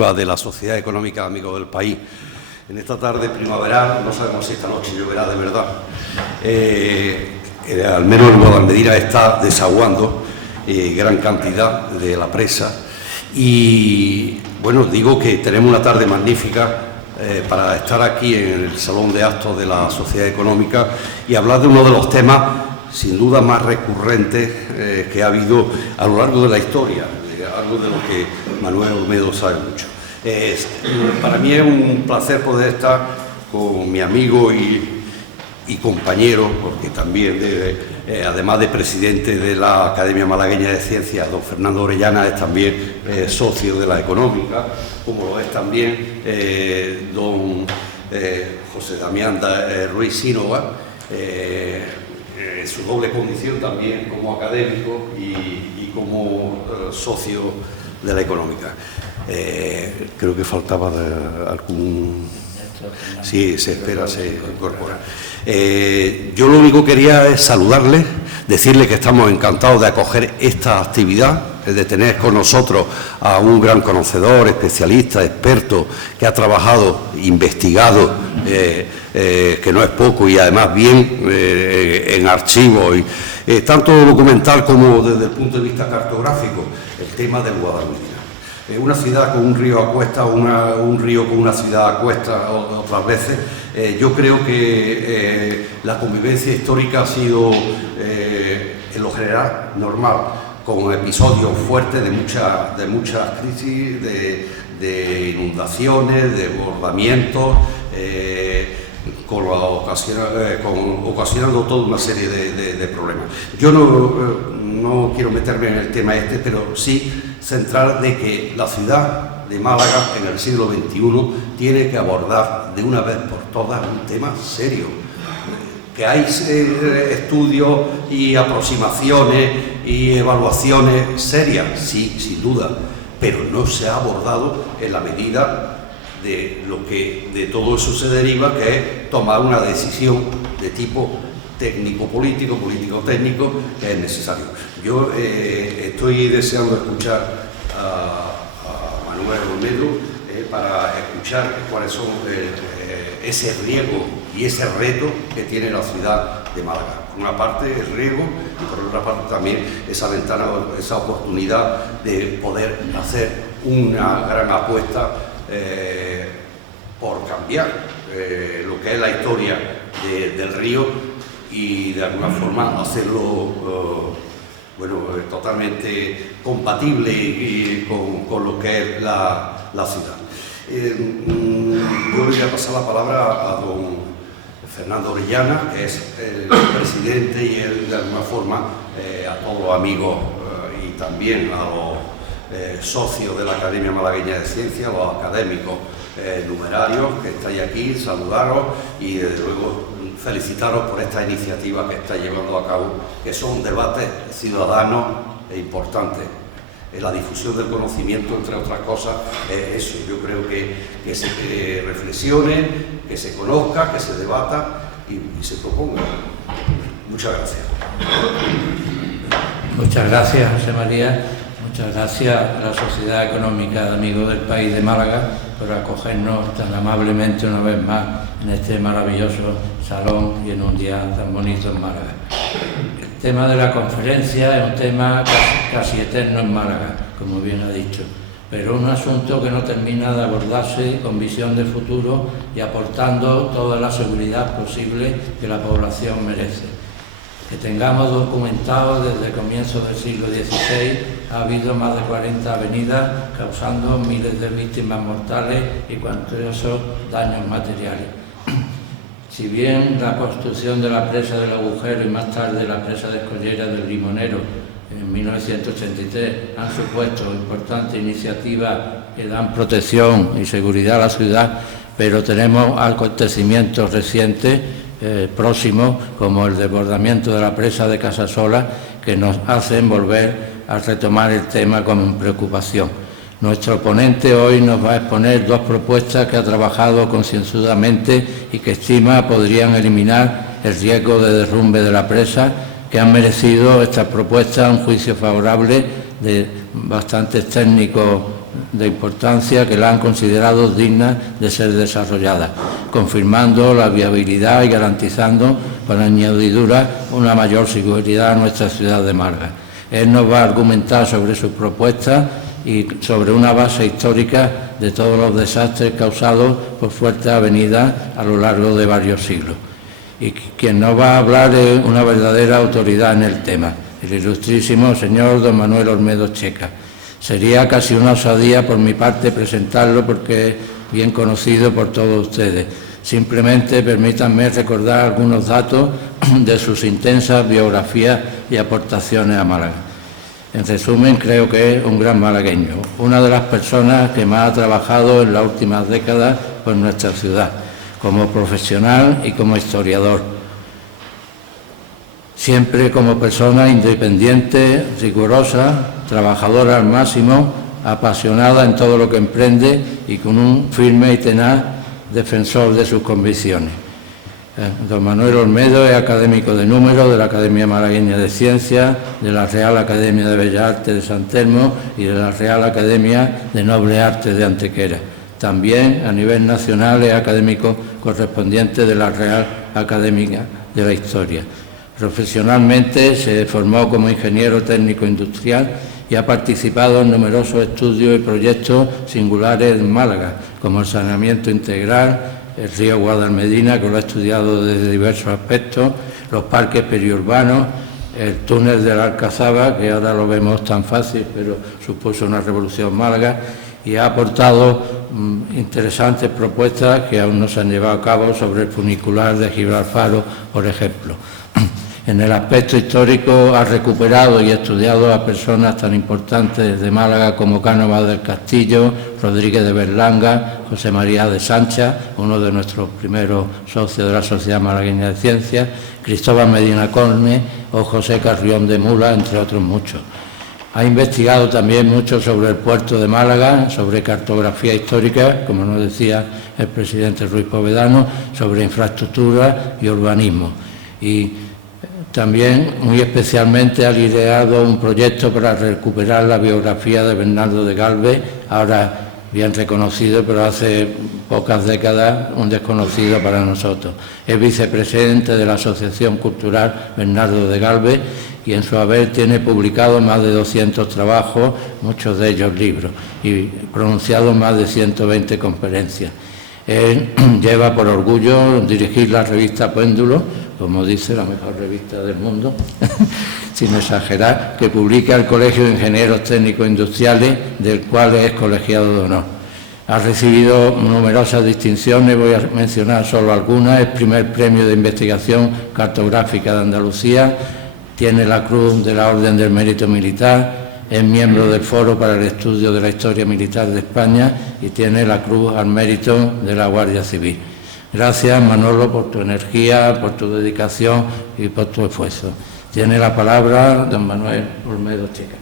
iniciativa de la Sociedad Económica Amigos del País. En esta tarde primaveral, no sabemos si esta noche lloverá de verdad, al menos el Guadalmedina está desaguando gran cantidad de la presa y, bueno, digo que tenemos una tarde magnífica para estar aquí en el Salón de Actos de la Sociedad Económica y hablar de uno de los temas, sin duda, más recurrentes que ha habido a lo largo de la historia, algo de lo que Manuel Olmedo sabe mucho. Para mí es un placer poder estar con mi amigo y compañero, porque también, además de presidente de la Academia Malagueña de Ciencias, don Fernando Orellana es también socio de la Económica, como lo es también don José Damián Ruiz Sínova, su doble condición también como académico y como socio de la Económica. Creo que faltaba algún... Sí, se espera, se incorpora. Yo lo único que quería es saludarles, decirles que estamos encantados de acoger esta actividad, de tener con nosotros a un gran conocedor, especialista, experto, que ha trabajado, investigado, que no es poco y además bien en archivos, tanto documental como desde el punto de vista cartográfico, el tema del Guadalmedina. Una ciudad con un río a cuesta, un río con una ciudad a cuesta otras veces. Yo creo que la convivencia histórica ha sido, en lo general, normal, con episodios fuertes de muchas crisis, de inundaciones, de desbordamientos, ocasionando toda una serie de problemas. Yo no quiero meterme en el tema pero sí centrar de que la ciudad de Málaga en el siglo XXI tiene que abordar de una vez por todas un tema serio. Que hay estudios y aproximaciones y evaluaciones serias, sí, sin duda, pero no se ha abordado en la medida de lo que de todo eso se deriva, que es tomar una decisión de tipo técnico-político, político-técnico, que es necesario. Yo estoy deseando escuchar a Manuel Olmedo para escuchar cuáles son ese riesgo y ese reto que tiene la ciudad de Málaga. Por una parte el riesgo y por otra parte también esa ventana, esa oportunidad de poder hacer una gran apuesta por cambiar lo que es la historia del río y de alguna forma hacerlo totalmente compatible con lo que es la ciudad. Yo voy a pasar la palabra a don Fernando Orellana, que es el presidente y él de alguna forma a todos los amigos y también a los socios de la Academia Malagueña de Ciencias, los académicos numerarios que estáis aquí, saludaros y desde luego felicitaros por esta iniciativa que estáis llevando a cabo, que son debates ciudadanos e importantes. La difusión del conocimiento, entre otras cosas, eso. Yo creo que se reflexione, que se conozca, que se debata y se proponga. Muchas gracias. Muchas gracias, José María. Muchas gracias a la Sociedad Económica de Amigos del País de Málaga por acogernos tan amablemente una vez más en este maravilloso salón y en un día tan bonito en Málaga. El tema de la conferencia es un tema casi eterno en Málaga, como bien ha dicho, pero un asunto que no termina de abordarse con visión de futuro y aportando toda la seguridad posible que la población merece. Que tengamos documentado desde el comienzo del siglo XVI, ha habido más de 40 avenidas causando miles de víctimas mortales y cuantiosos daños materiales. Si bien la construcción de la presa del Agujero y más tarde la presa de Escollera del Limonero en 1983 han supuesto importantes iniciativas que dan protección y seguridad a la ciudad, pero tenemos acontecimientos recientes próximos, como el desbordamiento de la presa de Casasola, que nos hacen volver a retomar el tema con preocupación. Nuestro ponente hoy nos va a exponer dos propuestas que ha trabajado concienzudamente y que estima podrían eliminar el riesgo de derrumbe de la presa, que han merecido estas propuestas un juicio favorable de bastantes técnicos de importancia que la han considerado digna de ser desarrollada, confirmando la viabilidad y garantizando, con añadidura, una mayor seguridad a nuestra ciudad de Málaga. Él nos va a argumentar sobre sus propuestas y sobre una base histórica de todos los desastres causados por fuertes avenidas a lo largo de varios siglos. Y quien nos va a hablar es una verdadera autoridad en el tema, el ilustrísimo señor don Manuel Olmedo Checa. Sería casi una osadía por mi parte presentarlo porque es bien conocido por todos ustedes. Simplemente permítanme recordar algunos datos de sus intensas biografías y aportaciones a Málaga. En resumen, creo que es un gran malagueño, una de las personas que más ha trabajado en las últimas décadas por nuestra ciudad, como profesional y como historiador. Siempre como persona independiente, rigurosa, trabajadora al máximo, apasionada en todo lo que emprende y con un firme y tenaz defensor de sus convicciones. Don Manuel Olmedo es académico de números de la Academia Malagueña de Ciencias, de la Real Academia de Bellas Artes de San Telmo y de la Real Academia de Nobles Artes de Antequera. También, a nivel nacional, es académico correspondiente de la Real Academia de la Historia. Profesionalmente se formó como ingeniero técnico industrial y ha participado en numerosos estudios y proyectos singulares en Málaga, como el saneamiento integral, el río Guadalmedina, que lo ha estudiado desde diversos aspectos, los parques periurbanos, el túnel de la Alcazaba, que ahora lo vemos tan fácil, pero supuso una revolución Málaga, y ha aportado interesantes propuestas que aún no se han llevado a cabo sobre el funicular de Gibraltar, por ejemplo. En el aspecto histórico ha recuperado y estudiado a personas tan importantes de Málaga como Cánovas del Castillo, Rodríguez de Berlanga, José María de Sancha, uno de nuestros primeros socios de la Sociedad Malagueña de Ciencias, Cristóbal Medina Corne o José Carrión de Mula, entre otros muchos. Ha investigado también mucho sobre el puerto de Málaga, sobre cartografía histórica, como nos decía el presidente Ruiz Povedano, sobre infraestructura y urbanismo. Y también, muy especialmente, ha liderado un proyecto para recuperar la biografía de Bernardo de Galvez, ahora bien reconocido, pero hace pocas décadas un desconocido para nosotros. Es vicepresidente de la Asociación Cultural Bernardo de Galvez y en su haber tiene publicado más de 200 trabajos, muchos de ellos libros, y pronunciado más de 120 conferencias. Él lleva por orgullo dirigir la revista Péndulo, como dice, la mejor revista del mundo, sin exagerar, que publica el Colegio de Ingenieros Técnicos Industriales, del cual es colegiado de honor. Ha recibido numerosas distinciones, voy a mencionar solo algunas. Es primer premio de investigación cartográfica de Andalucía, tiene la Cruz de la Orden del Mérito Militar, es miembro del Foro para el Estudio de la Historia Militar de España y tiene la Cruz al Mérito de la Guardia Civil. Gracias, Manolo, por tu energía, por tu dedicación y por tu esfuerzo. Tiene la palabra don Manuel Olmedo Checa.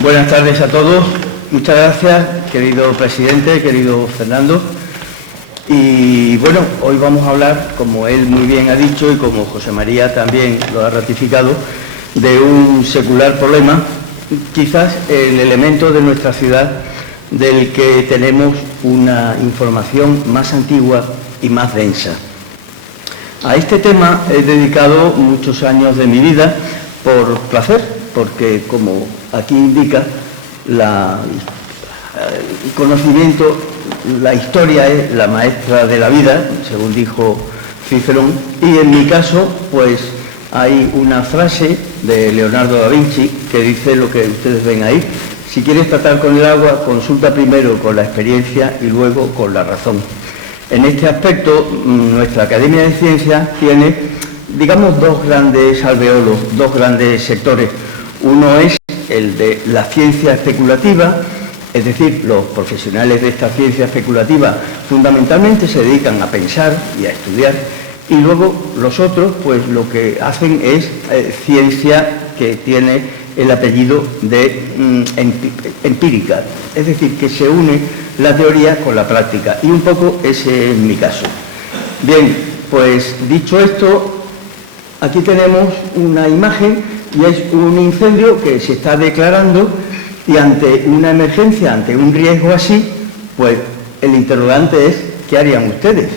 Buenas tardes a todos. Muchas gracias, querido presidente, querido Fernando. Y bueno, hoy vamos a hablar, como él muy bien ha dicho y como José María también lo ha ratificado, de un secular problema, quizás el elemento de nuestra ciudad del que tenemos una información más antigua y más densa. A este tema he dedicado muchos años de mi vida por placer, porque como aquí indica, el conocimiento, la historia es la maestra de la vida, según dijo Cicerón, y en mi caso, pues hay una frase de Leonardo da Vinci que dice lo que ustedes ven ahí: si quieres tratar con el agua, consulta primero con la experiencia y luego con la razón. En este aspecto, nuestra Academia de Ciencias tiene, digamos, dos grandes alveolos, dos grandes sectores. Uno es el de la ciencia especulativa, Es decir, los profesionales de esta ciencia especulativa fundamentalmente se dedican a pensar y a estudiar, y luego los otros pues lo que hacen es ciencia que tiene el apellido de empírica, es decir, que se une la teoría con la práctica, y un poco ese es mi caso. Bien, pues dicho esto, aquí tenemos una imagen y es un incendio que se está declarando, y ante una emergencia, ante un riesgo así, pues el interrogante es ¿qué harían ustedes?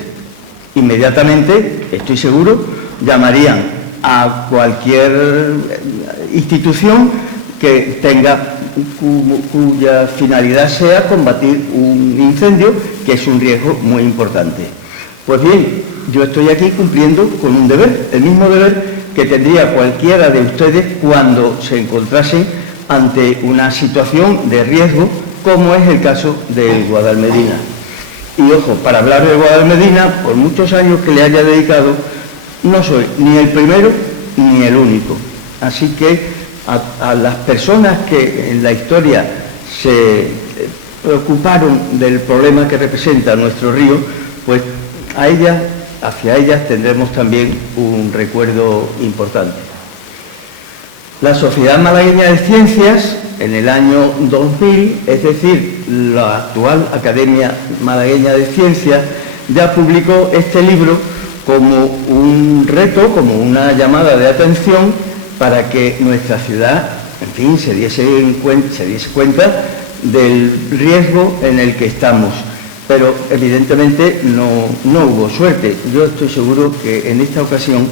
Inmediatamente, estoy seguro, llamarían a cualquier institución que tenga, cuya finalidad sea combatir un incendio, que es un riesgo muy importante. Pues bien, yo estoy aquí cumpliendo con un deber, el mismo deber que tendría cualquiera de ustedes cuando se encontrasen ante una situación de riesgo, como es el caso del Guadalmedina. Y ojo, para hablar del Guadalmedina, por muchos años que le haya dedicado, no soy ni el primero ni el único. Así que a las personas que en la historia se preocuparon del problema que representa nuestro río, pues hacia ellas tendremos también un recuerdo importante. La Sociedad Malagueña de Ciencias, en el año 2000, es decir, la actual Academia Malagueña de Ciencias, ya publicó este libro como un reto, como una llamada de atención para que nuestra ciudad, en fin, se diese cuenta del riesgo en el que estamos. Pero evidentemente no hubo suerte. Yo estoy seguro que en esta ocasión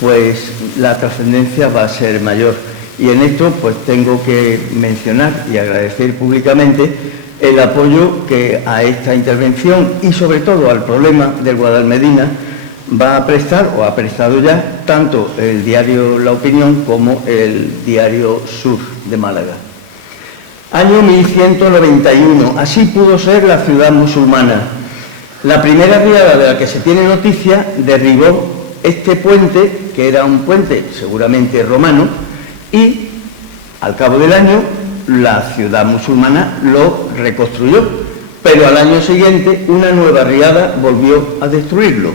pues la trascendencia va a ser mayor. Y en esto pues tengo que mencionar y agradecer públicamente el apoyo que a esta intervención y sobre todo al problema del Guadalmedina va a prestar o ha prestado ya tanto el diario La Opinión como el diario Sur de Málaga. Año 1191, así pudo ser la ciudad musulmana. La primera riada de la que se tiene noticia derribó este puente, que era un puente seguramente romano, y al cabo del año la ciudad musulmana lo reconstruyó, pero al año siguiente una nueva riada volvió a destruirlo.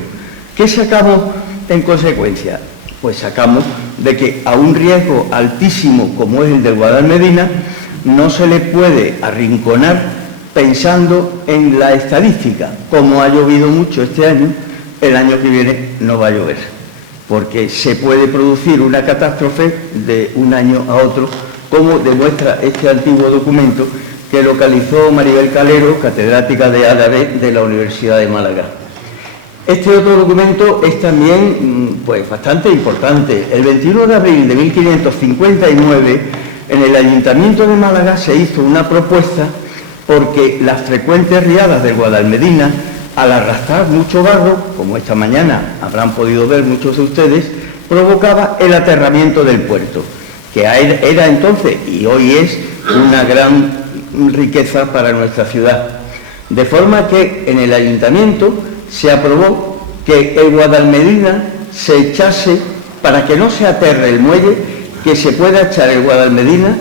¿Qué sacamos en consecuencia? Pues sacamos de que a un riesgo altísimo como es el del Guadalmedina no se le puede arrinconar pensando en la estadística. Como ha llovido mucho este año, el año que viene no va a llover, porque se puede producir una catástrofe de un año a otro, como demuestra este antiguo documento que localizó Maribel Calero, catedrática de árabe de la Universidad de Málaga. Este otro documento es también pues, bastante importante. El 21 de abril de 1559, en el Ayuntamiento de Málaga se hizo una propuesta porque las frecuentes riadas del Guadalmedina, al arrastrar mucho barro, como esta mañana habrán podido ver muchos de ustedes, provocaba el aterramiento del puerto, que era entonces y hoy es una gran riqueza para nuestra ciudad. De forma que en el Ayuntamiento se aprobó que el Guadalmedina se echase, para que no se aterre el muelle, que se pueda echar el Guadalmedina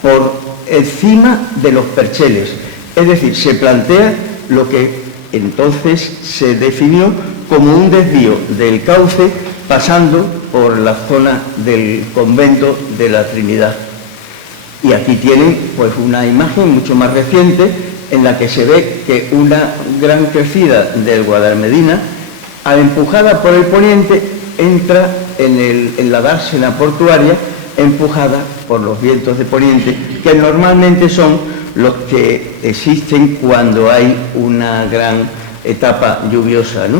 por encima de los percheles. Es decir, se plantea lo que entonces se definió como un desvío del cauce pasando por la zona del convento de la Trinidad. Y aquí tienen pues una imagen mucho más reciente en la que se ve que una gran crecida del Guadalmedina, al empujada por el poniente, entra en la dársena portuaria, empujada por los vientos de poniente, que normalmente son los que existen cuando hay una gran etapa lluviosa, ¿no?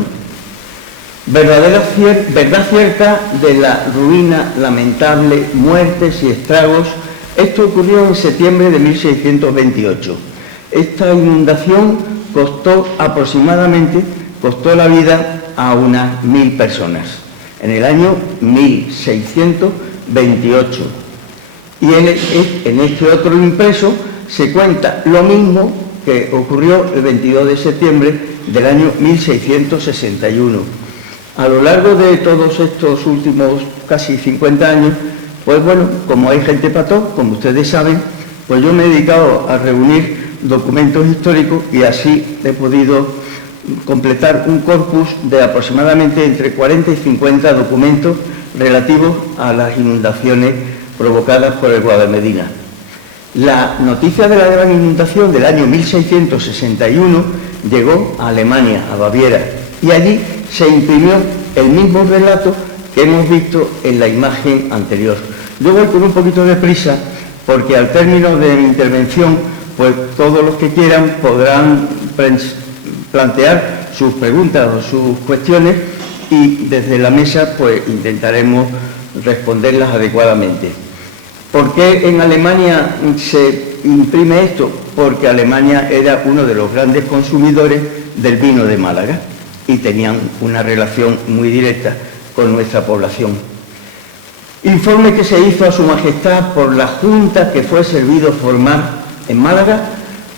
Verdad cierta de la ruina lamentable, muertes y estragos. Esto ocurrió en septiembre de 1628. Esta inundación costó la vida a unas 1000 personas, en el año 1628. Y en este otro impreso se cuenta lo mismo que ocurrió el 22 de septiembre del año 1661. A lo largo de todos estos últimos casi 50 años, pues bueno, como hay gente para todo, como ustedes saben, pues yo me he dedicado a reunir documentos históricos y así he podido completar un corpus de aproximadamente entre 40 y 50 documentos relativos a las inundaciones provocadas por el Guadalmedina. La noticia de la gran inundación del año 1661 llegó a Alemania, a Baviera, y allí se imprimió el mismo relato que hemos visto en la imagen anterior. Yo voy con un poquito de prisa porque al término de mi intervención, pues todos los que quieran podrán plantear sus preguntas o sus cuestiones y desde la mesa pues intentaremos responderlas adecuadamente. ¿Por qué en Alemania se imprime esto? Porque Alemania era uno de los grandes consumidores del vino de Málaga y tenían una relación muy directa con nuestra población. Informe que se hizo a Su Majestad por la Junta que fue servido formar en Málaga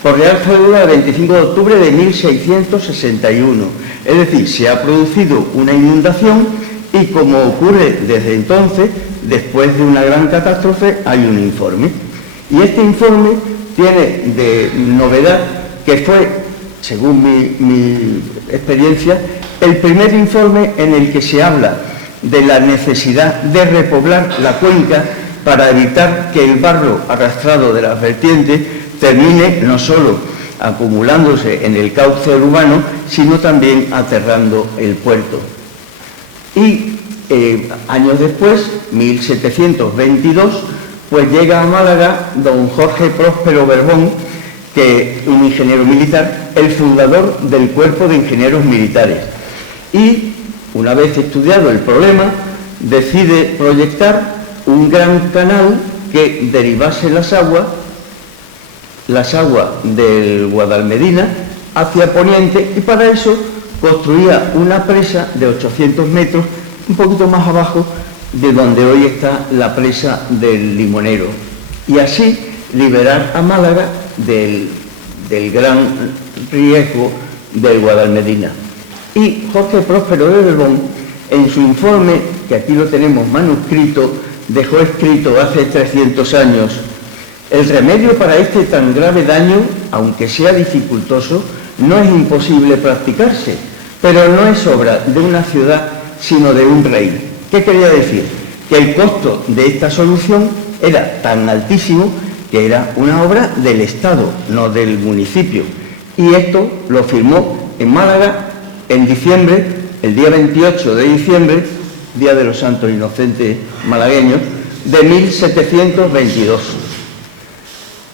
por Real Cédula del 25 de octubre de 1661. Es decir, se ha producido una inundación y, como ocurre desde entonces, después de una gran catástrofe, hay un informe. Y este informe tiene de novedad que fue, según mi experiencia, el primer informe en el que se habla de la necesidad de repoblar la cuenca para evitar que el barro arrastrado de las vertientes termine no solo acumulándose en el cauce urbano, sino también aterrando el puerto. Y años después, 1722, pues llega a Málaga don Jorge Próspero Berbón, que un ingeniero militar, el fundador del Cuerpo de Ingenieros Militares. Y, una vez estudiado el problema, decide proyectar un gran canal que derivase las aguas del Guadalmedina hacia poniente, y para eso construía una presa de 800 metros, un poquito más abajo de donde hoy está la presa del Limonero, y así liberar a Málaga del gran riesgo del Guadalmedina. Y Jorge Próspero de Berbón, en su informe, que aquí lo tenemos manuscrito, dejó escrito hace 300 años: el remedio para este tan grave daño, aunque sea dificultoso, no es imposible practicarse, pero no es obra de una ciudad, sino de un rey. ¿Qué quería decir? Que el costo de esta solución era tan altísimo que era una obra del Estado, no del municipio. Y esto lo firmó en Málaga en diciembre, el día 28 de diciembre, Día de los Santos Inocentes malagueños, de 1722.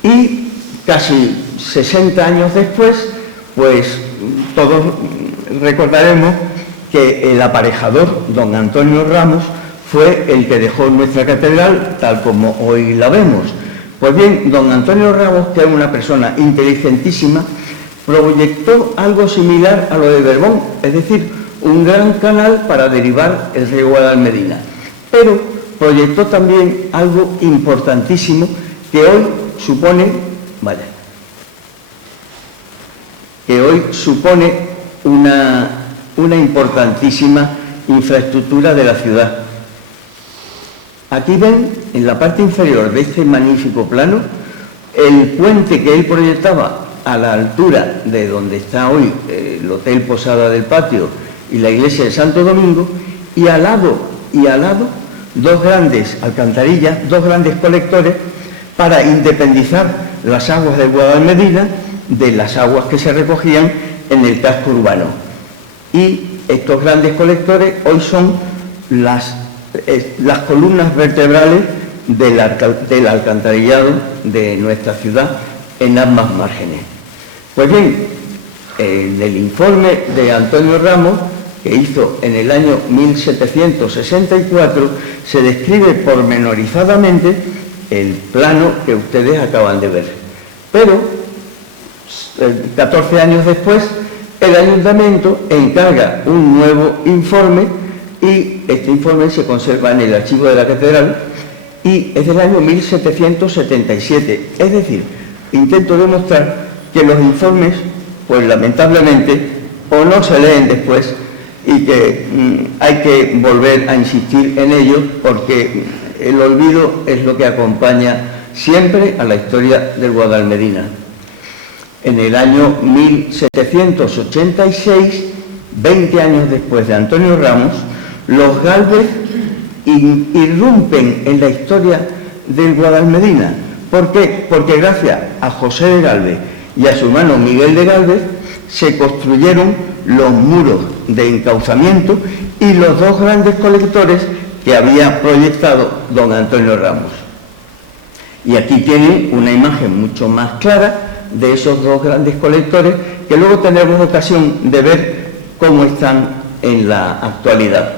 Y casi 60 años después, pues todos recordaremos que el aparejador, don Antonio Ramos, fue el que dejó nuestra catedral tal como hoy la vemos. Pues bien, don Antonio Ramos, que es una persona inteligentísima, proyectó algo similar a lo de Berbón, es decir, un gran canal para derivar el río Guadalmedina. Pero proyectó también algo importantísimo que hoy supone, una importantísima infraestructura de la ciudad. Aquí ven, en la parte inferior de este magnífico plano, el puente que él proyectaba a la altura de donde está hoy el Hotel Posada del Patio y la iglesia de Santo Domingo, y al lado dos grandes alcantarillas, dos grandes colectores para independizar las aguas del Guadalmedina de las aguas que se recogían en el casco urbano. Y estos grandes colectores hoy son las columnas vertebrales del alcantarillado de nuestra ciudad en ambas márgenes. Pues bien, en el informe de Antonio Ramos, que hizo en el año 1764, se describe pormenorizadamente el plano que ustedes acaban de ver. Pero, 14 años después, el ayuntamiento encarga un nuevo informe y este informe se conserva en el archivo de la catedral y es del año 1777. Es decir, intento demostrar que los informes, pues lamentablemente, o no se leen después y que hay que volver a insistir en ellos porque el olvido es lo que acompaña siempre a la historia del Guadalmedina. En el año 1786, 20 años después de Antonio Ramos, los Gálvez irrumpen en la historia del Guadalmedina. ¿Por qué? Porque gracias a José de Gálvez y a su hermano Miguel de Gálvez se construyeron los muros de encauzamiento y los dos grandes colectores que había proyectado don Antonio Ramos. Y aquí tienen una imagen mucho más clara de esos dos grandes colectores, que luego tendremos ocasión de ver cómo están en la actualidad.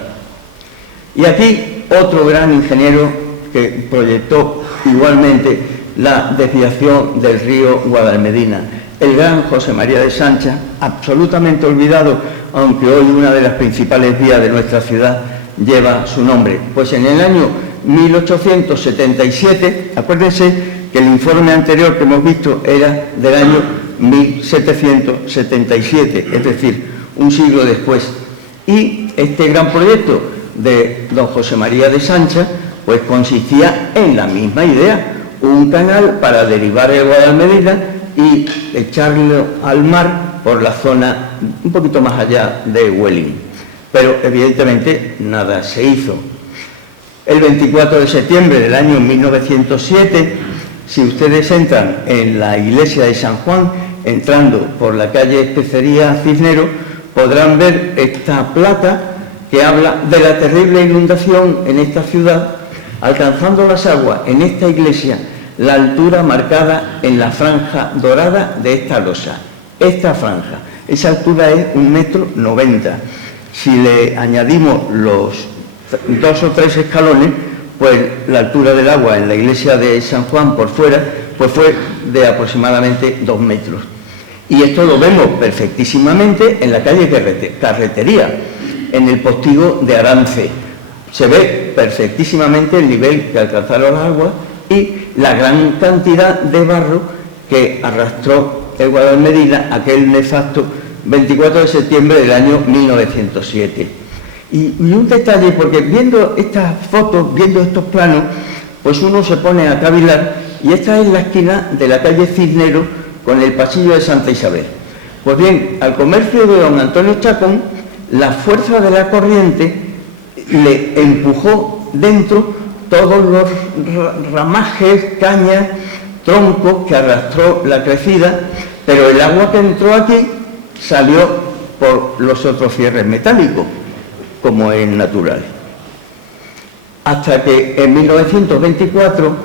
Y aquí otro gran ingeniero que proyectó igualmente la desviación del río Guadalmedina, el gran José María de Sancha, absolutamente olvidado, aunque hoy una de las principales vías de nuestra ciudad lleva su nombre. Pues en el año 1877, acuérdense que el informe anterior que hemos visto era del año 1777, es decir, un siglo después. Y este gran proyecto de don José María de Sancha, pues consistía en la misma idea, un canal para derivar el Guadalmedina y echarlo al mar por la zona un poquito más allá de Huelín. Pero evidentemente nada se hizo. El 24 de septiembre del año 1907, si ustedes entran en la iglesia de San Juan, entrando por la calle Especería Cisnero, podrán ver esta placa que habla de la terrible inundación en esta ciudad, alcanzando las aguas en esta iglesia la altura marcada en la franja dorada de esta losa. Esta franja, esa altura es 1,90 m. Si le añadimos los 2 o 3 escalones, pues la altura del agua en la iglesia de San Juan por fuera, pues fue de aproximadamente 2 metros. Y esto lo vemos perfectísimamente en la calle Carretería, en el postigo de Arance. Se ve perfectísimamente el nivel que alcanzaron las aguas y la gran cantidad de barro que arrastró el Guadalmedina aquel nefasto 24 de septiembre del año 1907. Y un detalle, porque viendo estas fotos, viendo estos planos, pues uno se pone a cavilar, y esta es la esquina de la calle Cisnero con el pasillo de Santa Isabel. Pues bien, al comercio de don Antonio Chacón, la fuerza de la corriente le empujó dentro todos los ramajes, cañas, troncos que arrastró la crecida, pero el agua que entró aquí salió por los otros cierres metálicos, como es natural. Hasta que en 1924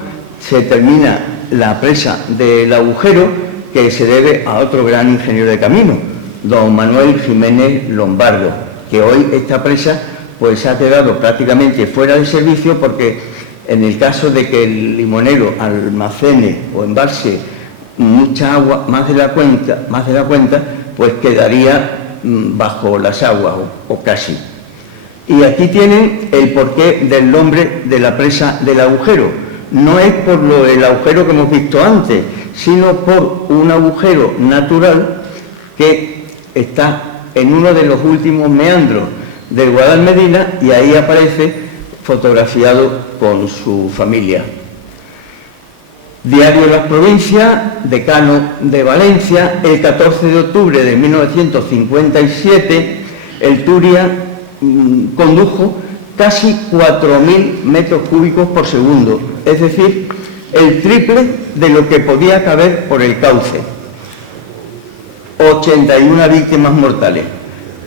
se termina la presa del Agujero, que se debe a otro gran ingeniero de camino, don Manuel Jiménez Lombardo, que hoy esta presa pues ha quedado prácticamente fuera de servicio, porque en el caso de que el limonero almacene o embalse mucha agua, más de la cuenta, pues quedaría bajo las aguas o casi. Y aquí tienen el porqué del nombre de la presa del Agujero. No es por el agujero que hemos visto antes, sino por un agujero natural que está en uno de los últimos meandros del Guadalmedina, y ahí aparece fotografiado con su familia. Diario Las Provincias, Decano de Valencia, el 14 de octubre de 1957, el Turia condujo casi 4.000 metros cúbicos por segundo, es decir, el triple de lo que podía caber por el cauce. 81 víctimas mortales.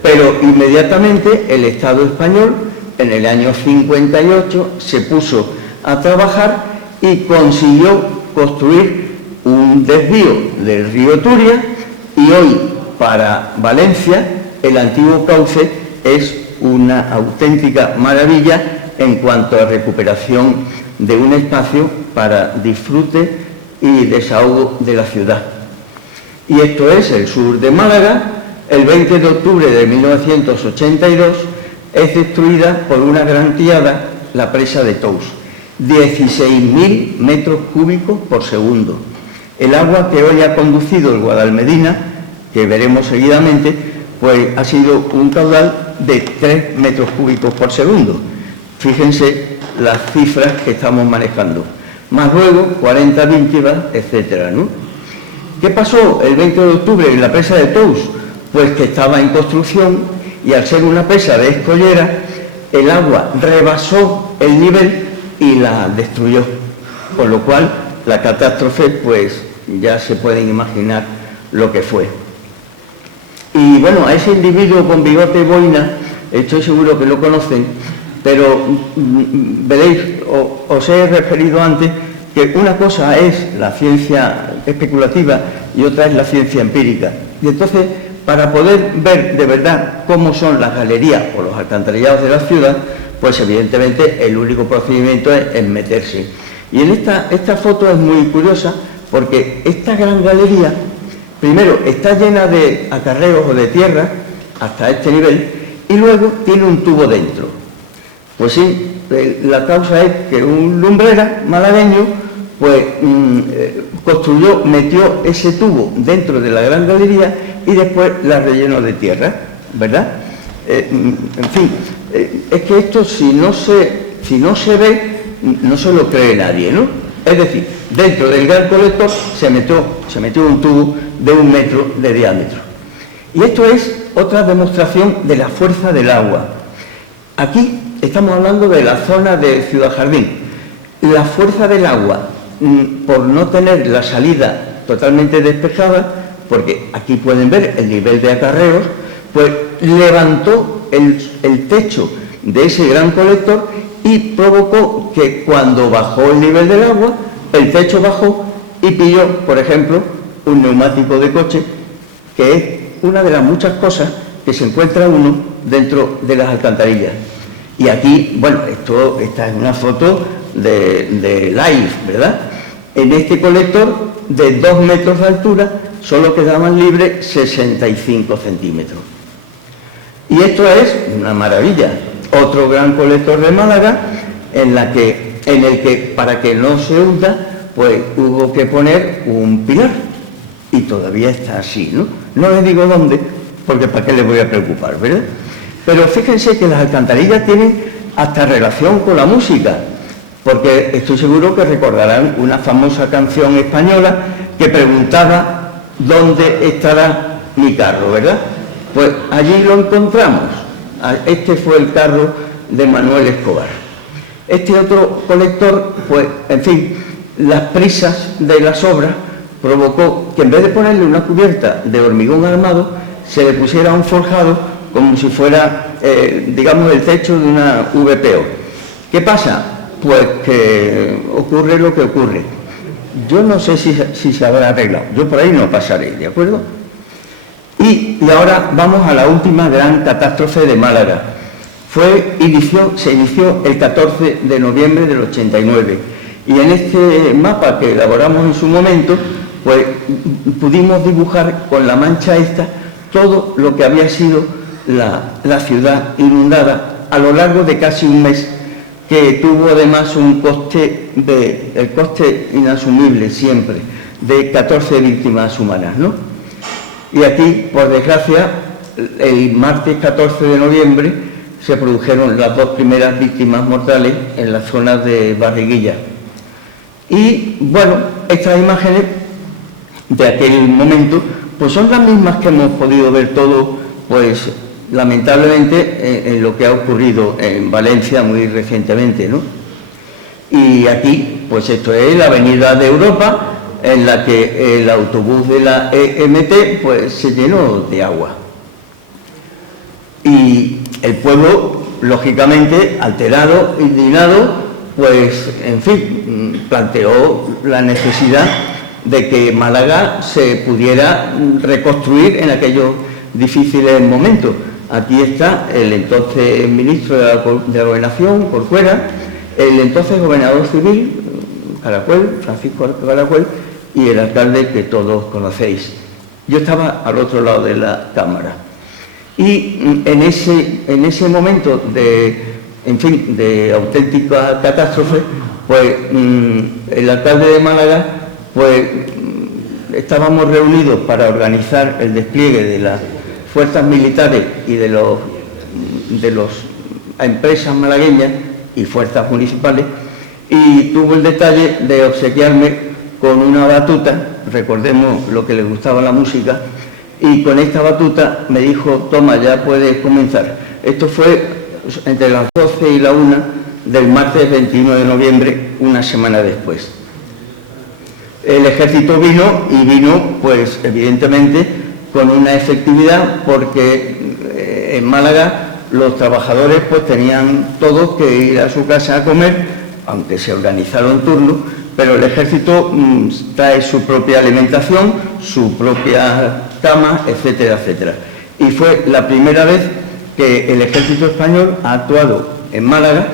Pero inmediatamente el Estado español, en el año 58, se puso a trabajar y consiguió construir un desvío del río Turia, y hoy para Valencia el antiguo cauce es una auténtica maravilla en cuanto a recuperación de un espacio para disfrute y desahogo de la ciudad. Y esto es el sur de Málaga. El 20 de octubre de 1982 es destruida por una gran riada la presa de Tous, 16.000 metros cúbicos por segundo. El agua que hoy ha conducido el Guadalmedina, que veremos seguidamente, pues ha sido un caudal de 3 metros cúbicos por segundo. Fíjense las cifras que estamos manejando. Más luego 40 víctimas, etcétera, ¿no? ¿Qué pasó el 20 de octubre en la presa de Tous? Pues que estaba en construcción y al ser una presa de escollera, el agua rebasó el nivel y la destruyó. Con lo cual, la catástrofe, pues ya se pueden imaginar lo que fue. Y bueno, a ese individuo con bigote y boina, estoy seguro que lo conocen, pero veréis, os he referido antes que una cosa es la ciencia especulativa y otra es la ciencia empírica. Y entonces, para poder ver de verdad cómo son las galerías o los alcantarillados de la ciudad, pues evidentemente el único procedimiento es meterse. Y en esta foto es muy curiosa porque esta gran galería, primero, está llena de acarreos o de tierra hasta este nivel y luego tiene un tubo dentro. Pues sí, la causa es que un lumbrera malagueño pues metió ese tubo dentro de la gran galería y después la rellenó de tierra, ¿verdad? En fin, es que esto si no se ve, no se lo cree nadie, ¿no? Es decir, dentro del gran colector se metió un tubo de 1 metro de diámetro. Y esto es otra demostración de la fuerza del agua. Aquí estamos hablando de la zona de Ciudad Jardín. La fuerza del agua, por no tener la salida totalmente despejada, porque aquí pueden ver el nivel de acarreos, pues levantó el techo de ese gran colector y provocó que cuando bajó el nivel del agua, el techo bajó y pilló, por ejemplo, un neumático de coche, que es una de las muchas cosas que se encuentra uno dentro de las alcantarillas. Y aquí, bueno, esta es una foto de live, ¿verdad? En este colector de 2 metros de altura solo quedaban libres 65 centímetros. Y esto es una maravilla. Otro gran colector de Málaga en el que para que no se hunda, pues hubo que poner un pilar. Y todavía está así, ¿no? No les digo dónde, porque para qué les voy a preocupar, ¿verdad? Pero fíjense que las alcantarillas tienen hasta relación con la música, porque estoy seguro que recordarán una famosa canción española que preguntaba ¿dónde estará mi carro?, ¿verdad? Pues allí lo encontramos. Este fue el carro de Manuel Escobar. Este otro colector, pues, en fin, las prisas de las obras provocó que en vez de ponerle una cubierta de hormigón armado, se le pusiera un forjado como si fuera, digamos, el techo de una VPO. ¿Qué pasa? Pues que ocurre lo que ocurre. Yo no sé si se habrá arreglado. Yo por ahí no pasaré, ¿de acuerdo? Y ahora vamos a la última gran catástrofe de Málaga. Se inició el 14 de noviembre del 89. Y en este mapa que elaboramos en su momento, pues pudimos dibujar con la mancha esta todo lo que había sido la ciudad inundada a lo largo de casi un mes, que tuvo además el coste inasumible siempre, de 14 víctimas humanas, ¿no? Y aquí, por desgracia, el martes 14 de noviembre se produjeron las 2 primeras víctimas mortales en las zonas de Barriguilla. Y, bueno, estas imágenes de aquel momento, pues son las mismas que hemos podido ver todos, pues, lamentablemente, en lo que ha ocurrido en Valencia muy recientemente, ¿no? Y aquí, pues esto es la Avenida de Europa, en la que el autobús de la EMT pues se llenó de agua. Y el pueblo, lógicamente, alterado, indignado, pues, en fin, planteó la necesidad de que Málaga se pudiera reconstruir en aquellos difíciles momentos. Aquí está el entonces ministro de la Gobernación, Corcuera, el entonces gobernador civil, Caracuel, Francisco Caracuel, y el alcalde que todos conocéis. Yo estaba al otro lado de la cámara. Y en ese momento de auténtica catástrofe, pues el alcalde de Málaga, pues estábamos reunidos para organizar el despliegue de las fuerzas militares y de las empresas malagueñas y fuerzas municipales, y tuvo el detalle de obsequiarme con una batuta, recordemos lo que le gustaba la música, y con esta batuta me dijo: toma, ya puedes comenzar. Esto fue entre las 12 y la 1 del martes 21 de noviembre, una semana después. El ejército vino, pues evidentemente, con una efectividad, porque en Málaga los trabajadores pues tenían todos que ir a su casa a comer, aunque se organizaron turnos, pero el ejército trae su propia alimentación, su propia cama, etcétera, etcétera. Y fue la primera vez que el ejército español ha actuado en Málaga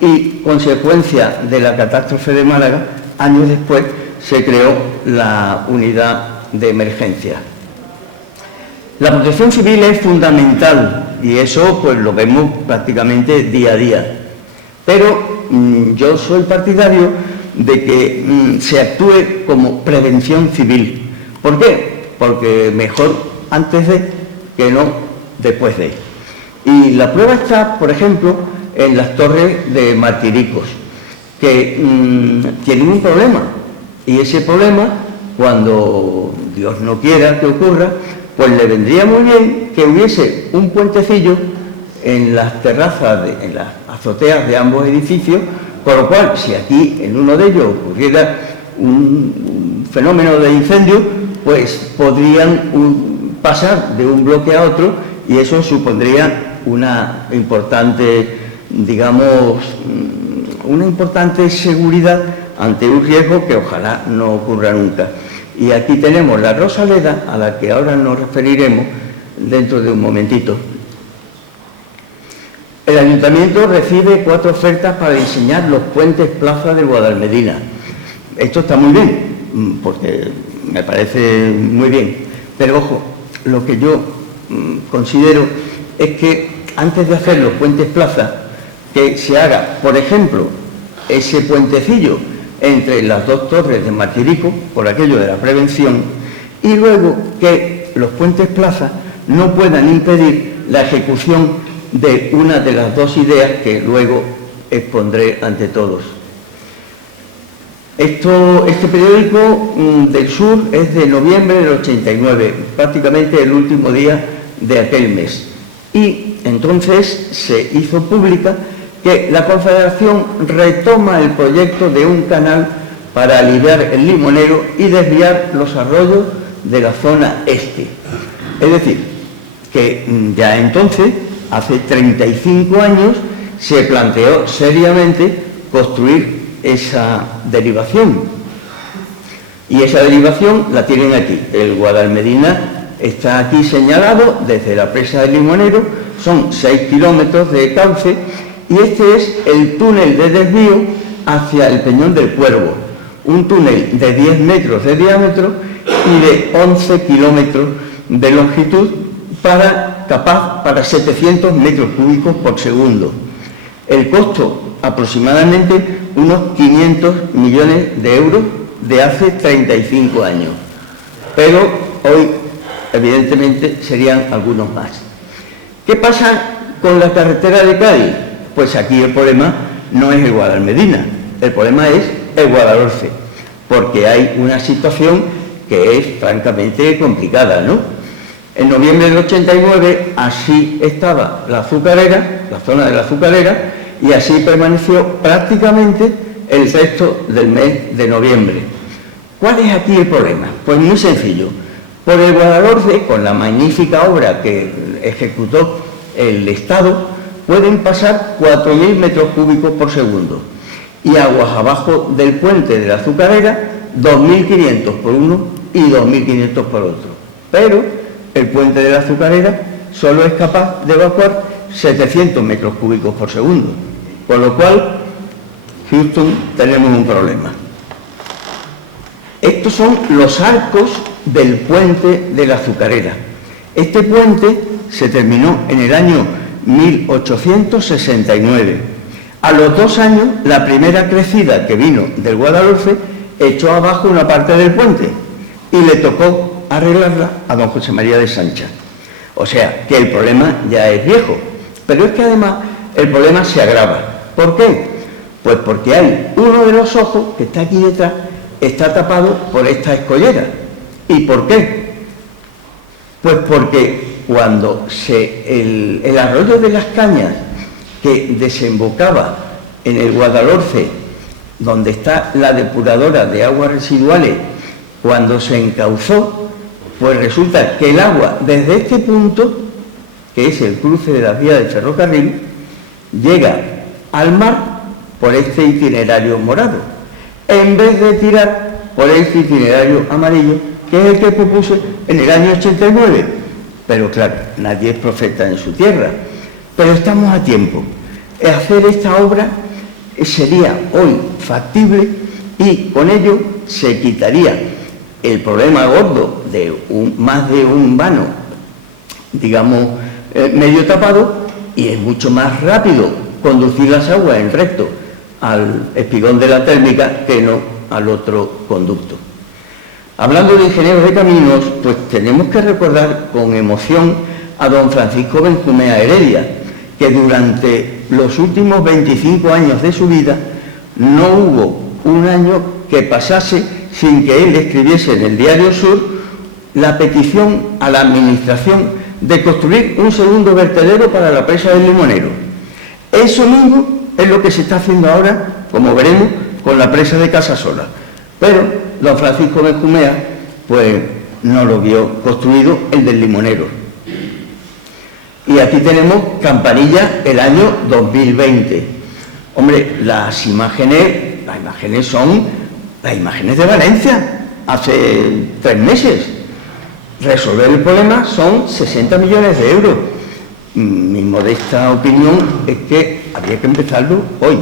y, consecuencia de la catástrofe de Málaga, años después se creó la unidad de emergencia. La protección civil es fundamental y eso pues lo vemos prácticamente día a día. Pero yo soy partidario de que se actúe como prevención civil. ¿Por qué? Porque mejor antes de que no después de. Y la prueba está, por ejemplo, en las torres de Martiricos, que tienen un problema. Y ese problema, cuando Dios no quiera que ocurra, pues le vendría muy bien que hubiese un puentecillo en las terrazas, en las azoteas de ambos edificios, con lo cual, si aquí en uno de ellos ocurriera un fenómeno de incendio, pues podrían pasar de un bloque a otro y eso supondría una importante, digamos, una importante seguridad ante un riesgo que ojalá no ocurra nunca. Y aquí tenemos la Rosaleda, a la que ahora nos referiremos dentro de un momentito. El Ayuntamiento recibe 4 ofertas para diseñar los puentes plaza de Guadalmedina. Esto está muy bien, porque me parece muy bien. Pero ojo, lo que yo considero es que antes de hacer los puentes plaza, que se haga, por ejemplo, ese puentecillo entre las 2 torres de Martirico, por aquello de la prevención, y luego que los puentes plaza no puedan impedir la ejecución de una de las 2 ideas que luego expondré ante todos. Este periódico del Sur es de noviembre del 89, prácticamente el último día de aquel mes. Y entonces se hizo pública que la Confederación retoma el proyecto de un canal para aliviar el Limonero y desviar los arroyos de la zona este. Es decir, que ya entonces, hace 35 años, se planteó seriamente construir esa derivación. Y esa derivación la tienen aquí. El Guadalmedina está aquí señalado desde la presa del Limonero, son 6 kilómetros de cauce, y este es el túnel de desvío hacia el Peñón del Cuervo, un túnel de 10 metros de diámetro y de 11 kilómetros de longitud capaz para 700 metros cúbicos por segundo. El costo, aproximadamente unos 500 millones de euros de hace 35 años. Pero hoy, evidentemente, serían algunos más. ¿Qué pasa con la carretera de Cádiz? Pues aquí el problema no es el Guadalmedina, el problema es el Guadalhorce, porque hay una situación que es francamente complicada, ¿no? En noviembre del 89 así estaba la azucarera, la zona de la azucarera, y así permaneció prácticamente el resto del mes de noviembre. ¿Cuál es aquí el problema? Pues muy sencillo. Por el Guadalhorce, con la magnífica obra que ejecutó el Estado, pueden pasar 4.000 metros cúbicos por segundo. Y aguas abajo del puente de la azucarera, 2.500 por uno y 2.500 por otro. Pero el puente de la azucarera solo es capaz de evacuar 700 metros cúbicos por segundo. Con lo cual, Houston, tenemos un problema. Estos son los arcos del puente de la azucarera. Este puente se terminó en el año 1869. A los 2 años, la primera crecida que vino del Guadalhorce echó abajo una parte del puente y le tocó arreglarla a don José María de Sancha. O sea, que el problema ya es viejo. Pero es que además el problema se agrava. ¿Por qué? Pues porque hay uno de los ojos que está aquí detrás está tapado por esta escollera. ¿Y por qué? Pues porque cuando el arroyo de las Cañas, que desembocaba en el Guadalhorce, donde está la depuradora de aguas residuales, cuando se encauzó, pues resulta que el agua desde este punto, que es el cruce de las vías del ferrocarril, llega al mar por este itinerario morado, en vez de tirar por este itinerario amarillo, que es el que propuse en el año 89. Pero claro, nadie es profeta en su tierra, pero estamos a tiempo. Hacer esta obra sería hoy factible y con ello se quitaría el problema gordo de más de un vano, digamos, medio tapado, y es mucho más rápido conducir las aguas en recto al espigón de la térmica que no al otro conducto. Hablando de ingenieros de caminos, pues tenemos que recordar con emoción a don Francisco Benjumea Heredia, que durante los últimos 25 años de su vida no hubo un año que pasase sin que él escribiese en el Diario Sur la petición a la Administración de construir un segundo vertedero para la presa del Limonero. Eso mismo es lo que se está haciendo ahora, como veremos, con la presa de Casasola. Pero don Francisco Benjumea, pues no lo vio construido el del Limonero. Y aquí tenemos Campanilla el año 2020. Hombre, las imágenes son las imágenes de Valencia, hace 3 meses. Resolver el problema son 60 millones de euros. Mi modesta opinión es que habría que empezarlo hoy.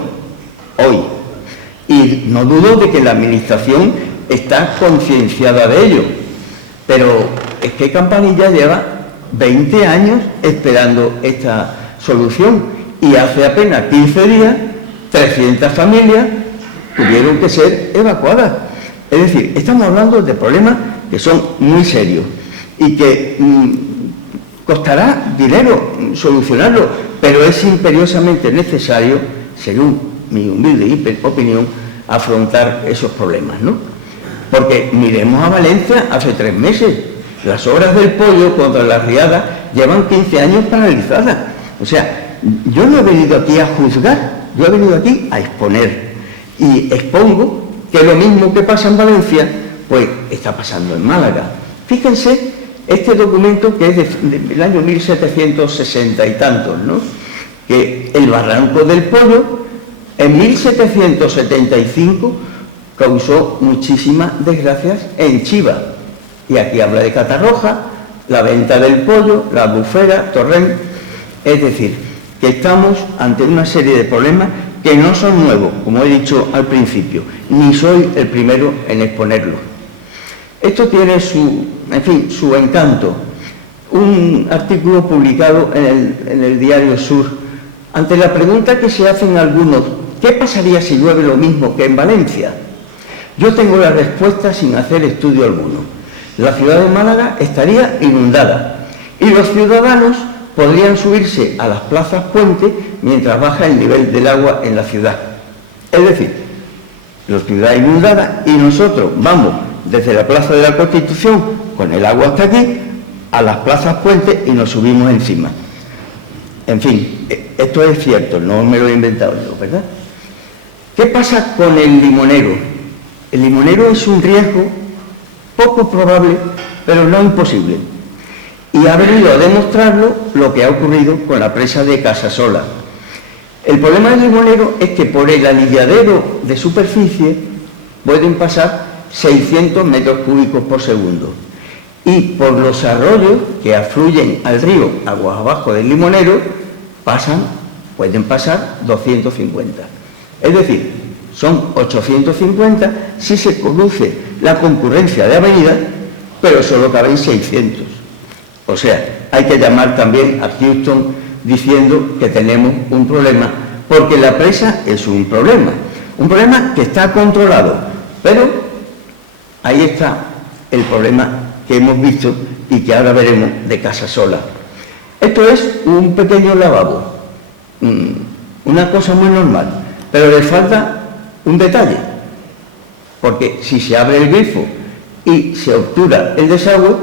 Y no dudo de que la Administración está concienciada de ello. Pero es que Campanilla lleva 20 años esperando esta solución y hace apenas 15 días 300 familias tuvieron que ser evacuadas. Es decir, estamos hablando de problemas que son muy serios y que costará dinero solucionarlo, pero es imperiosamente necesario, según mi humilde opinión, afrontar esos problemas, ¿no? Porque miremos a Valencia hace 3 meses. Las obras del Pollo contra la riada llevan 15 años paralizadas. O sea, yo no he venido aquí a juzgar, yo he venido aquí a exponer. Y expongo que lo mismo que pasa en Valencia, pues está pasando en Málaga. Fíjense este documento que es del año 1760 y tantos, ¿no? Que el barranco del Pollo en 1775 causó muchísimas desgracias en Chiva. Y aquí habla de Catarroja, la venta del pollo, la Albufera, Torrent. Es decir, que estamos ante una serie de problemas que no son nuevos, como he dicho al principio, ni soy el primero en exponerlos. Esto tiene su encanto. Un artículo publicado en el Diario Sur, ante la pregunta que se hacen algunos, ¿qué pasaría si llueve lo mismo que en Valencia? Yo tengo la respuesta sin hacer estudio alguno. La ciudad de Málaga estaría inundada y los ciudadanos podrían subirse a las plazas puente mientras baja el nivel del agua en la ciudad. Es decir, la ciudad inundada y nosotros vamos desde la Plaza de la Constitución con el agua hasta aquí a las plazas puentes y nos subimos encima. En fin, esto es cierto, no me lo he inventado yo, ¿verdad? ¿Qué pasa con el Limonero? El Limonero es un riesgo poco probable, pero no imposible. Y ha venido a demostrarlo lo que ha ocurrido con la presa de Casasola. El problema del Limonero es que por el aliviadero de superficie pueden pasar 600 metros cúbicos por segundo. Y por los arroyos que afluyen al río aguas abajo del Limonero pueden pasar 250. Es decir, son 850 si se produce la concurrencia de avenidas, pero solo caben 600. O sea, hay que llamar también a Houston diciendo que tenemos un problema, porque la presa es un problema que está controlado, pero ahí está el problema que hemos visto y que ahora veremos de Casasola. Esto es un pequeño lavabo, una cosa muy normal, pero le falta un detalle. porque si se abre el grifo y se obtura el desagüe,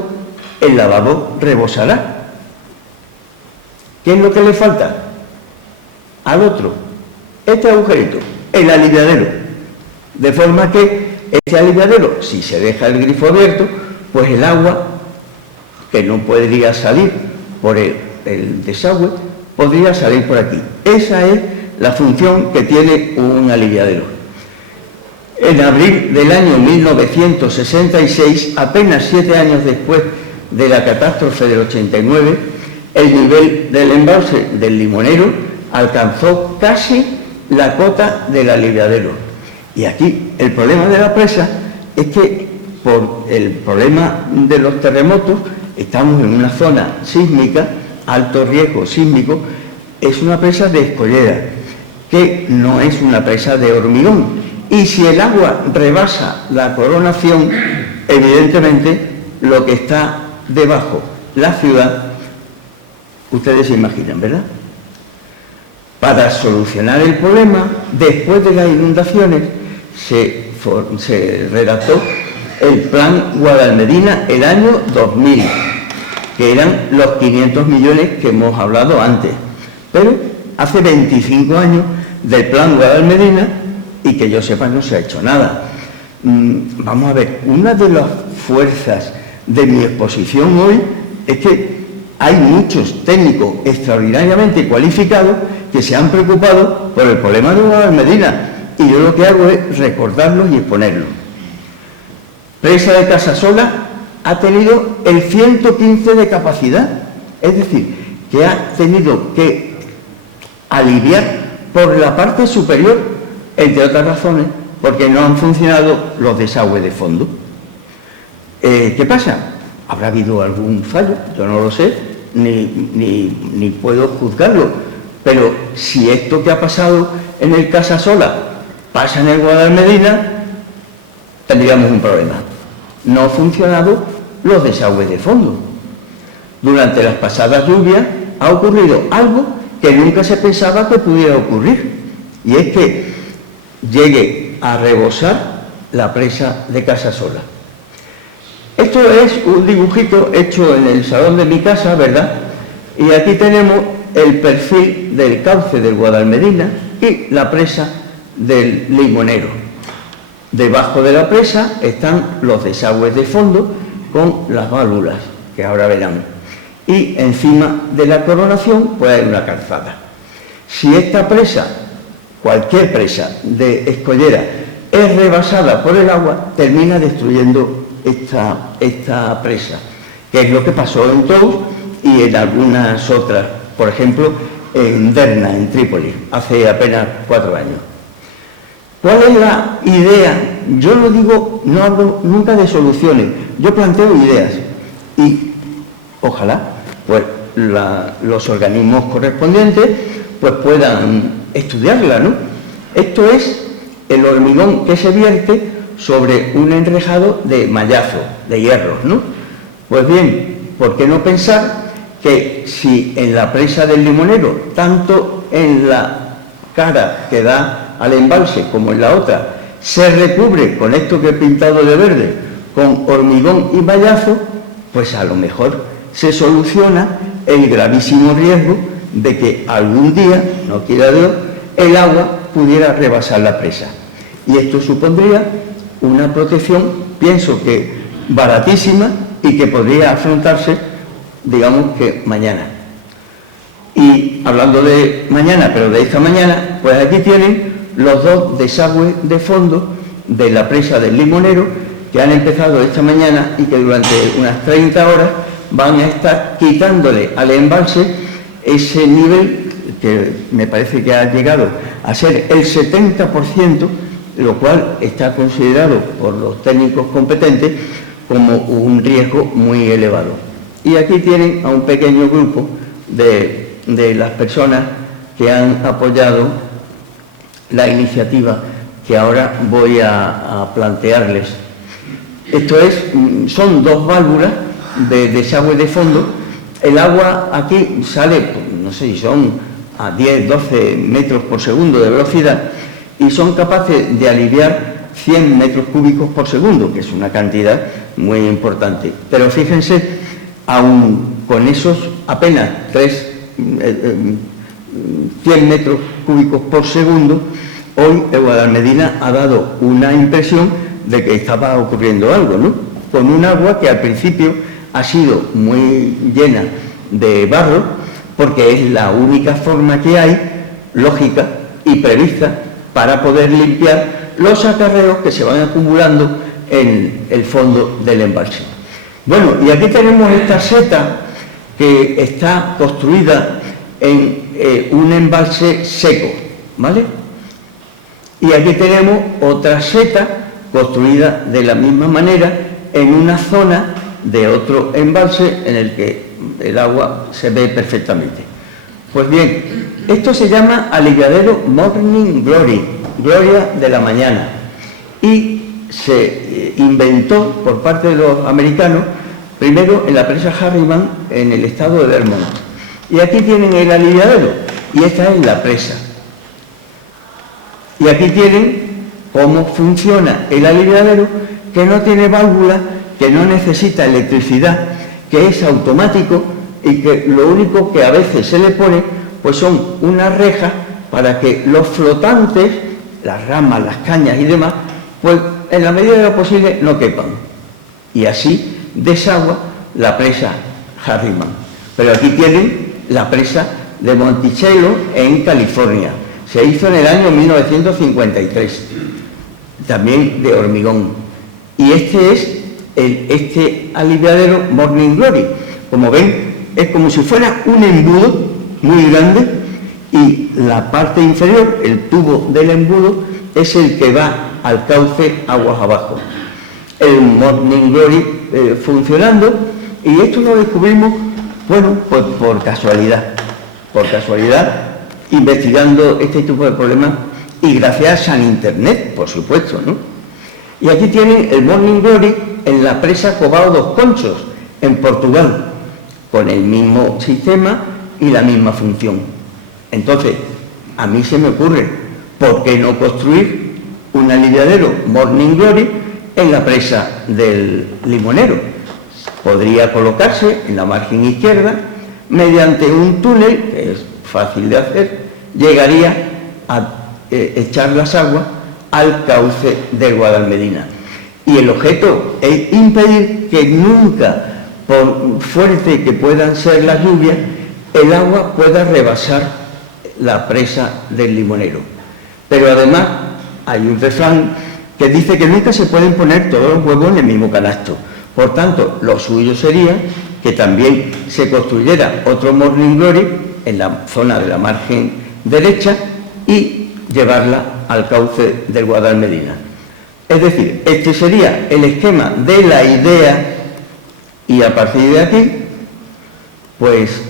el lavabo rebosará. ¿Qué es lo que le falta al otro? Este agujerito, el aliviadero. De forma que este aliviadero, si se deja el grifo abierto, pues el agua, que no podría salir por el desagüe, podría salir por aquí. Esa es la función que tiene un aliviadero. En abril del año 1966, apenas 7 años después de la catástrofe del 89, el nivel del embalse del Limonero alcanzó casi la cota del aliviadero. Y aquí el problema de la presa es que por el problema de los terremotos estamos en una zona sísmica, alto riesgo sísmico, es una presa de escollera, que no es una presa de hormigón. Y si el agua rebasa la coronación, evidentemente lo que está debajo, la ciudad, ustedes se imaginan, ¿verdad? Para solucionar el problema, después de las inundaciones, se redactó el Plan Guadalmedina el año 2000, que eran los 500 millones que hemos hablado antes. Pero hace 25 años del Plan Guadalmedina y que yo sepa no se ha hecho nada. Vamos a ver, una de las fuerzas de mi exposición hoy es que hay muchos técnicos extraordinariamente cualificados que se han preocupado por el problema de Guadalmedina y yo lo que hago es recordarlos y exponerlos. Presa de Casasola ha tenido el 115 de capacidad, es decir, que ha tenido que aliviar por la parte superior, entre otras razones, porque no han funcionado los desagües de fondo. ¿Qué pasa? ¿Habrá habido algún fallo? Yo no lo sé, ni puedo juzgarlo, pero si esto que ha pasado en el Casasola pasa en el Guadalmedina, tendríamos un problema. No han funcionado los desagües de fondo. Durante las pasadas lluvias ha ocurrido algo que nunca se pensaba que pudiera ocurrir, y es que llegue a rebosar la presa de Casasola. Esto es un dibujito hecho en el salón de mi casa, ¿verdad? Y aquí tenemos el perfil del cauce del Guadalmedina y la presa del Limonero. Debajo de la presa están los desagües de fondo con las válvulas, que ahora verán. Y encima de la coronación pues hay una calzada. Si esta presa, cualquier presa de escollera, es rebasada por el agua, termina destruyendo esta presa, que es lo que pasó en Tous y en algunas otras, por ejemplo, en Derna, en Trípoli, hace apenas 4 años. ¿Cuál es la idea? Yo no hablo nunca de soluciones, yo planteo ideas y ojalá pues los organismos correspondientes pues puedan estudiarla, ¿no? Esto es el hormigón que se vierte sobre un enrejado de mallazo, de hierros, ¿no? Pues bien, ¿por qué no pensar que si en la presa del Limonero, tanto en la cara que da al embalse como en la otra, se recubre con esto que he pintado de verde, con hormigón y mallazo, pues a lo mejor se soluciona el gravísimo riesgo de que algún día, no quiera Dios, el agua pudiera rebasar la presa. Y esto supondría una protección, pienso que baratísima y que podría afrontarse, digamos que mañana. Y hablando de mañana, pero de esta mañana, pues aquí tienen los 2 desagües de fondo de la presa del Limonero que han empezado esta mañana y que durante unas 30 horas van a estar quitándole al embalse ese nivel que me parece que ha llegado a ser el 70%, lo cual está considerado por los técnicos competentes como un riesgo muy elevado. Y aquí tienen a un pequeño grupo de las personas que han apoyado la iniciativa que ahora voy a plantearles. Son 2 válvulas de desagüe de fondo. El agua aquí sale, no sé si son a 10, 12 metros por segundo de velocidad y son capaces de aliviar 100 metros cúbicos por segundo, que es una cantidad muy importante. Pero fíjense, aún con esos apenas 100 metros cúbicos por segundo, hoy el Guadalmedina ha dado una impresión de que estaba ocurriendo algo, ¿no? Con un agua que al principio ha sido muy llena de barro, porque es la única forma que hay, lógica y prevista, para poder limpiar los acarreos que se van acumulando en el fondo del embalse. Bueno, y aquí tenemos esta seta que está construida en un embalse seco, ¿vale? Y aquí tenemos otra seta construida de la misma manera en una zona de otro embalse en el que el agua se ve perfectamente. Pues bien, esto se llama aliviadero Morning Glory, gloria de la mañana, y se inventó por parte de los americanos primero en la presa Harriman en el estado de Vermont. Y aquí tienen el aliviadero y esta es la presa. Y aquí tienen cómo funciona el aliviadero, que no tiene válvula, que no necesita electricidad, que es automático y que lo único que a veces se le pone pues son unas rejas para que los flotantes, las ramas, las cañas y demás, pues en la medida de lo posible no quepan. Y así desagua la presa Harriman. Pero aquí tienen la presa de Monticello en California. Se hizo en el año 1953, también de hormigón. Y este es este aliviadero Morning Glory. Como ven, es como si fuera un embudo muy grande y la parte inferior, el tubo del embudo, es el que va al cauce aguas abajo. El Morning Glory funcionando, y esto lo descubrimos, bueno, pues por casualidad, investigando este tipo de problemas y gracias a Internet, por supuesto, ¿no? Y aquí tienen el Morning Glory en la presa Covao dos Conchos, en Portugal, con el mismo sistema y la misma función. Entonces, a mí se me ocurre, ¿por qué no construir un aliviadero Morning Glory en la presa del Limonero? Podría colocarse en la margen izquierda, mediante un túnel, que es fácil de hacer, llegaría a echar las aguas al cauce del Guadalmedina. Y el objeto es impedir que nunca, por fuerte que puedan ser las lluvias, el agua pueda rebasar la presa del Limonero. Pero además hay un refrán que dice que nunca se pueden poner todos los huevos en el mismo canasto. Por tanto, lo suyo sería que también se construyera otro Morning Glory en la zona de la margen derecha y llevarla al cauce del Guadalmedina. Es decir, este sería el esquema de la idea, y a partir de aquí, pues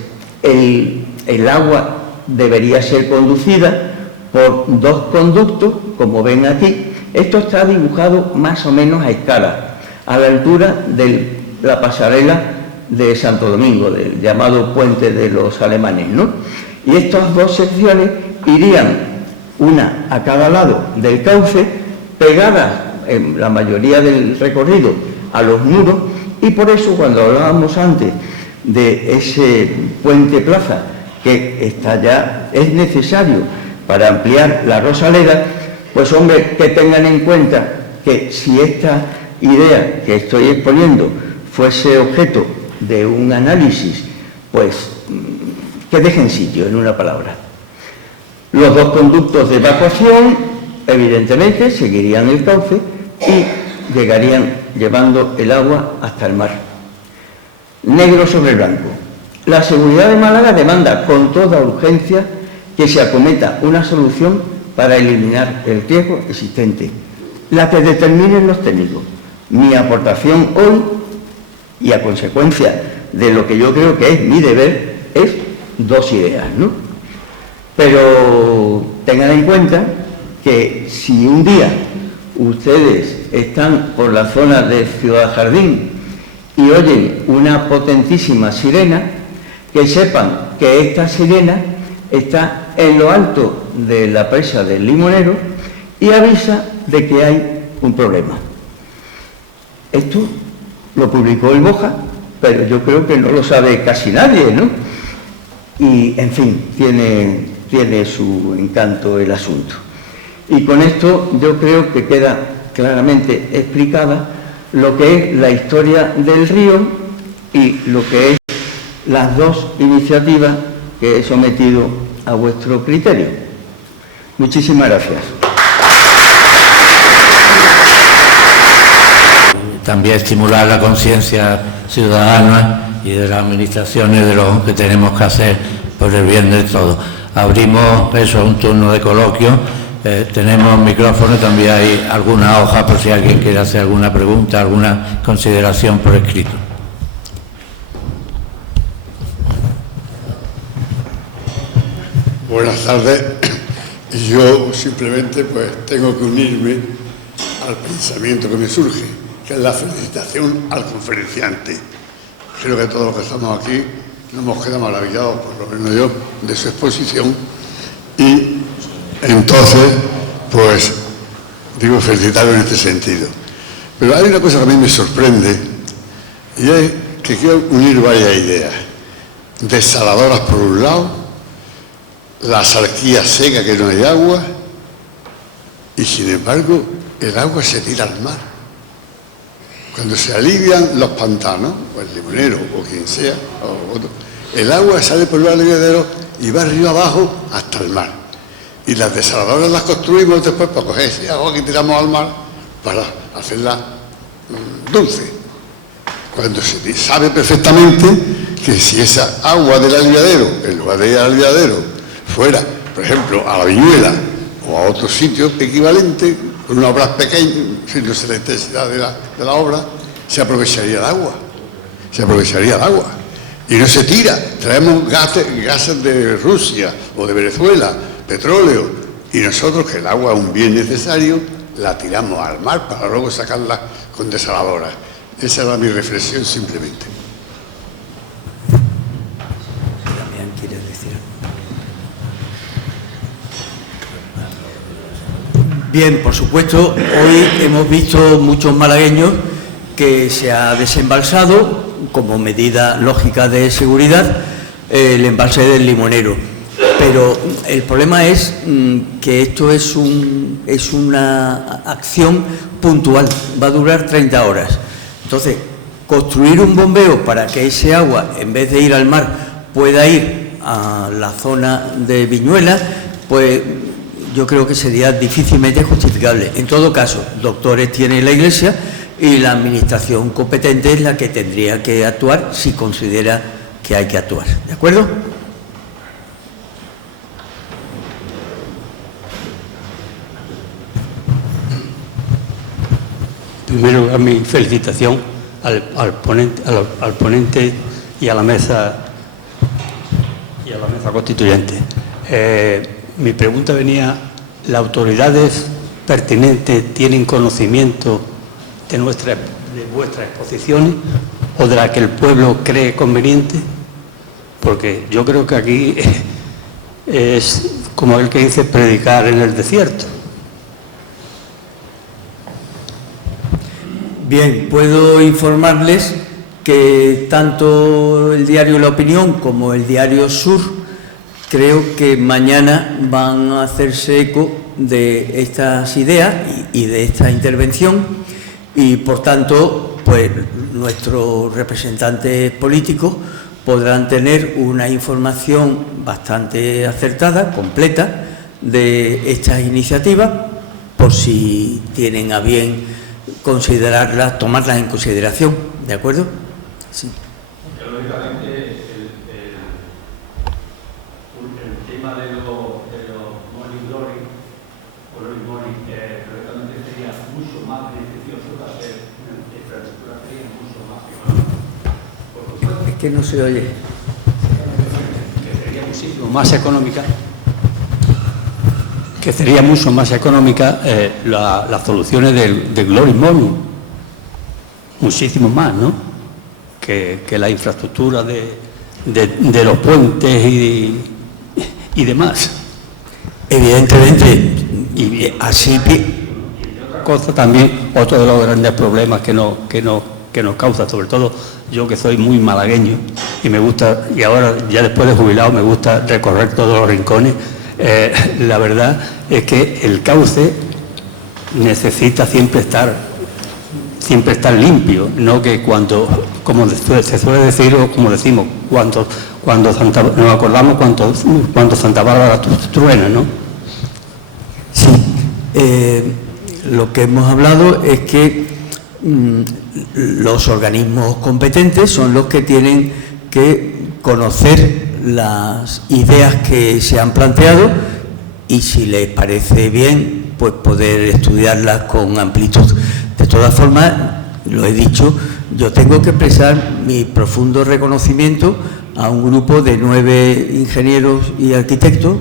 el agua debería ser conducida por dos conductos, como ven aquí. Esto está dibujado más o menos a escala, a la altura de la pasarela de Santo Domingo, del llamado puente de los alemanes, ¿no? Y estas dos secciones irían una a cada lado del cauce, pegadas en la mayoría del recorrido a los muros, y por eso cuando hablábamos antes de ese puente plaza que está ya, es necesario para ampliar la Rosaleda, pues hombre, que tengan en cuenta que si esta idea que estoy exponiendo fuese objeto de un análisis, pues que dejen sitio, en una palabra. Los dos conductos de evacuación, evidentemente, seguirían el cauce y llegarían llevando el agua hasta el mar. Negro sobre blanco. La seguridad de Málaga demanda con toda urgencia que se acometa una solución para eliminar el riesgo existente, la que determinen los técnicos. Mi aportación hoy, y a consecuencia de lo que yo creo que es mi deber, es dos ideas, ¿no? Pero tengan en cuenta que si un día ustedes están por la zona de Ciudad Jardín y oyen una potentísima sirena, que sepan que esta sirena está en lo alto de la presa del Limonero y avisa de que hay un problema. Esto lo publicó el Boja, pero yo creo que no lo sabe casi nadie, ¿no? Y, en fin, tiene su encanto el asunto. Y con esto yo creo que queda claramente explicada lo que es la historia del río y lo que es las dos iniciativas que he sometido a vuestro criterio. Muchísimas gracias. También estimular la conciencia ciudadana y de las administraciones de lo que tenemos que hacer por el bien de todos. Abrimos un turno de coloquio, tenemos micrófono, también hay alguna hoja por si alguien quiere hacer alguna pregunta, alguna consideración por escrito. Buenas tardes. Yo simplemente tengo que unirme al pensamiento que me surge, que es la felicitación al conferenciante. Creo que todos los que estamos aquí nos hemos quedado maravillados, por lo menos yo, de su exposición. Y entonces, digo felicitarlo en este sentido. Pero hay una cosa que a mí me sorprende, y es que quiero unir varias ideas. Desaladoras por un lado, la sarquía seca, que no hay agua, y sin embargo el agua se tira al mar. Cuando se alivian los pantanos, o el limonero, o quien sea, o otro, el agua sale por los aliviaderos y va río abajo hasta el mar. Y las desaladoras las construimos después para coger ese agua que tiramos al mar para hacerla dulce. Cuando se sabe perfectamente que si esa agua del aliviadero, en lugar de ir al aliviadero, fuera, por ejemplo, a la Viñuela o a otro sitio equivalente, con una obra pequeña, sin la electricidad de la obra, se aprovecharía el agua. Se aprovecharía el agua. Y no se tira. Traemos gases de Rusia o de Venezuela, petróleo, y nosotros, que el agua es un bien necesario, la tiramos al mar para luego sacarla con desaladoras. Esa era mi reflexión simplemente. Bien, por supuesto, hoy hemos visto muchos malagueños que se ha desembalsado, como medida lógica de seguridad, el embalse del Limonero. Pero el problema es que esto es una acción puntual, va a durar 30 horas. Entonces, construir un bombeo para que ese agua, en vez de ir al mar, pueda ir a la zona de Viñuela, pues yo creo que sería difícilmente justificable. En todo caso, doctores tiene la Iglesia y la administración competente es la que tendría que actuar si considera que hay que actuar. ¿De acuerdo? Primero, mi felicitación al ponente y a la mesa constituyente. Mi pregunta venía: ¿las autoridades pertinentes tienen conocimiento de vuestras exposiciones o de la que el pueblo cree conveniente? Porque yo creo que aquí es como el que dice predicar en el desierto. Bien, puedo informarles que tanto el diario La Opinión como el diario Sur creo que mañana van a hacerse eco de estas ideas y de esta intervención y, por tanto, pues nuestros representantes políticos podrán tener una información bastante acertada, completa, de estas iniciativas, por si tienen a bien considerarlas, tomarlas en consideración, ¿de acuerdo? Sí. Lógicamente, el tema de los morning glory o los morning, lógicamente sería mucho más beneficioso para hacer infraestructura, sería mucho más económica. Es que no se oye. Que sería muchísimo más económica. Que sería mucho más económica las soluciones de Glory Money, muchísimo más, ¿no? Que la infraestructura de los puentes y demás. Evidentemente, y así... cosa también, otro de los grandes problemas que nos causa, sobre todo yo que soy muy malagueño y me gusta, y ahora ya después de jubilado me gusta recorrer todos los rincones, la verdad es que el cauce necesita siempre estar limpio, no que cuando, como se suele decir o como decimos, cuando nos acordamos cuando Santa Bárbara truena, ¿no? Sí, lo que hemos hablado es que los organismos competentes son los que tienen que conocer las ideas que se han planteado y, si les parece bien, pues poder estudiarlas con amplitud. De todas formas, lo he dicho, yo tengo que expresar mi profundo reconocimiento a un grupo de 9 ingenieros y arquitectos,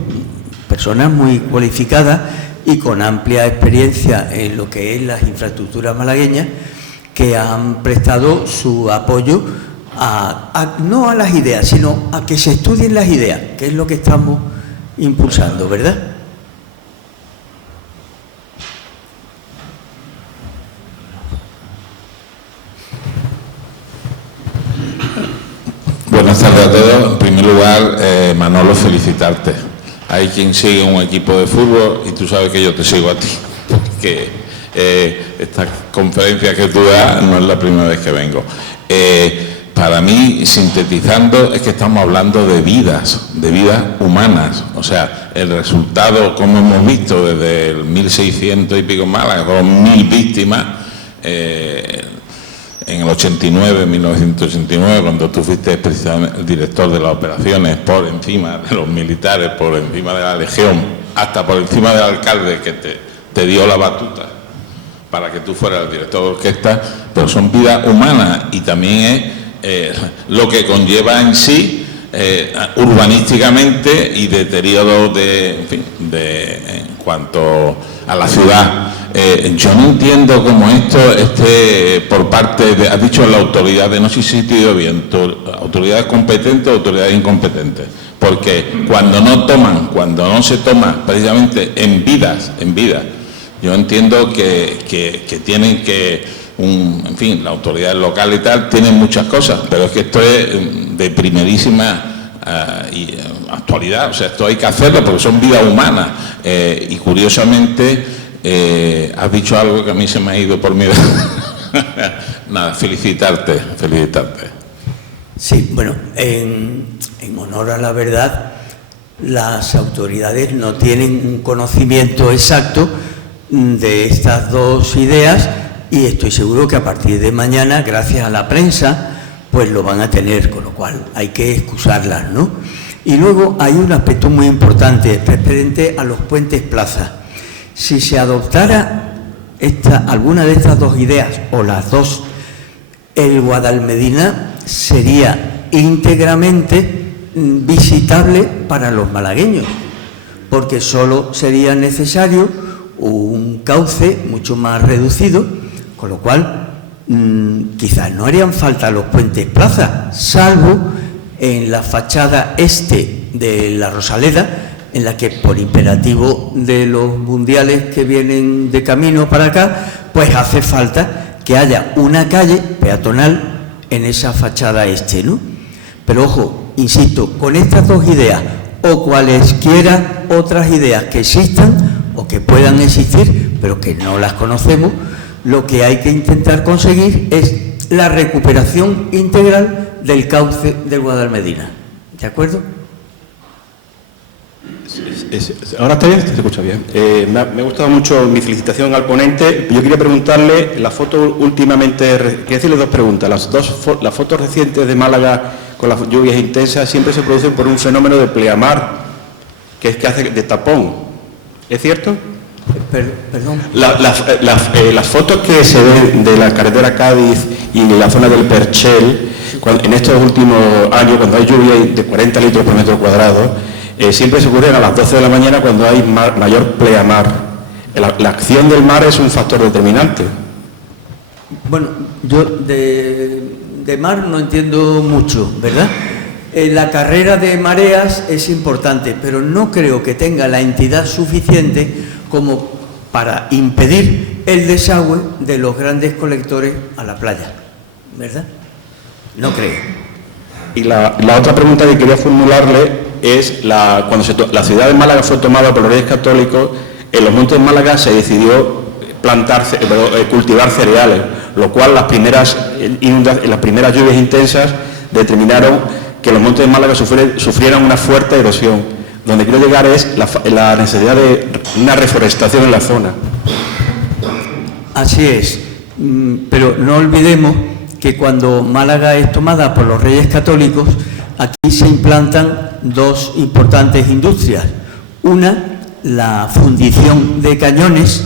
personas muy cualificadas y con amplia experiencia en lo que es las infraestructuras malagueñas, que han prestado su apoyo no a las ideas, sino a que se estudien las ideas, que es lo que estamos impulsando, ¿verdad? Buenas tardes a todos. En primer lugar, Manolo, felicitarte. Hay quien sigue un equipo de fútbol y tú sabes que yo te sigo a ti, porque esta conferencia que tú das no es la primera vez que vengo. Para mí, sintetizando, es que estamos hablando de vidas humanas. O sea, el resultado, como hemos visto desde el 1600 y pico Málaga, con 1000 víctimas, en el 89, 1989, cuando tú fuiste precisamente el director de las operaciones, por encima de los militares, por encima de la legión, hasta por encima del alcalde que te dio la batuta para que tú fueras el director de orquesta, pero son vidas humanas y también es lo que conlleva en sí urbanísticamente y deterioro en cuanto a la ciudad. Yo no entiendo cómo esto esté por parte de, has dicho la autoridad, no sé si he entendido bien, autoridades competentes o autoridades incompetentes, porque cuando no se toma precisamente en vidas, yo entiendo que tienen que, en fin, las autoridades locales y tal, tienen muchas cosas, pero es que esto es de primerísima actualidad, o sea, esto hay que hacerlo porque son vidas humanas, y curiosamente has dicho algo que a mí se me ha ido por mi... Nada, felicitarte. Sí, bueno, en honor a la verdad, las autoridades no tienen un conocimiento exacto de estas dos ideas y estoy seguro que a partir de mañana, gracias a la prensa, pues lo van a tener, con lo cual hay que excusarlas, ¿no? Y luego hay un aspecto muy importante referente a los puentes plaza. Si se adoptara alguna de estas dos ideas, o las dos, el Guadalmedina sería íntegramente visitable para los malagueños, porque solo sería necesario un cauce mucho más reducido, con lo cual quizás no harían falta los puentes plaza, salvo en la fachada este de la Rosaleda, en la que por imperativo de los mundiales que vienen de camino para acá, pues hace falta que haya una calle peatonal en esa fachada este, ¿no? Pero ojo, insisto, con estas dos ideas o cualesquiera otras ideas que existan o que puedan existir, pero que no las conocemos, lo que hay que intentar conseguir es la recuperación integral del cauce del Guadalmedina. ¿De acuerdo? Ahora está bien, se escucha bien. Me ha gustado mucho, mi felicitación al ponente. Yo quería preguntarle, la foto últimamente, quería decirle dos preguntas. Las fotos recientes de Málaga con las lluvias intensas siempre se producen por un fenómeno de pleamar, que es que hace de tapón. ¿Es cierto? Perdón. Las fotos que se ven de la carretera Cádiz y de la zona del Perchel, en estos últimos años, cuando hay lluvia de 40 litros por metro cuadrado, siempre se ocurren a las 12 de la mañana cuando hay mayor pleamar. La acción del mar es un factor determinante. Bueno, yo de mar no entiendo mucho, ¿verdad? La carrera de mareas es importante, pero no creo que tenga la entidad suficiente como para impedir el desagüe de los grandes colectores a la playa, ¿verdad? ¿No cree? Y la otra pregunta que quería formularle es, cuando la ciudad de Málaga fue tomada por los Reyes Católicos, en los Montes de Málaga se decidió cultivar cereales, lo cual las primeras lluvias intensas determinaron que los Montes de Málaga sufrieran una fuerte erosión. Donde quiero llegar es la necesidad de una reforestación en la zona. Así es, pero no olvidemos que cuando Málaga es tomada por los Reyes Católicos, aquí se implantan dos importantes industrias. Una, la fundición de cañones,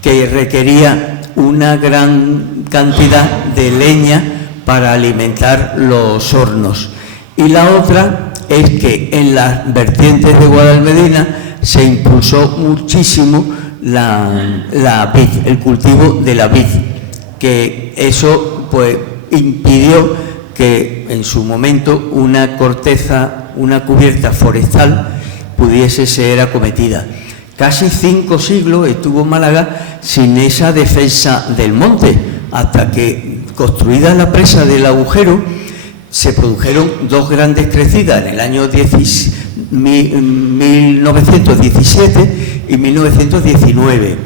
que requería una gran cantidad de leña para alimentar los hornos. Y la otra es que en las vertientes de Guadalmedina se impulsó muchísimo la vid, el cultivo de la vid, que eso pues impidió que en su momento una corteza, una cubierta forestal pudiese ser acometida. Casi 5 siglos estuvo Málaga sin esa defensa del monte, hasta que, construida la presa del Agujero, se produjeron dos grandes crecidas en el año 1917 y 1919.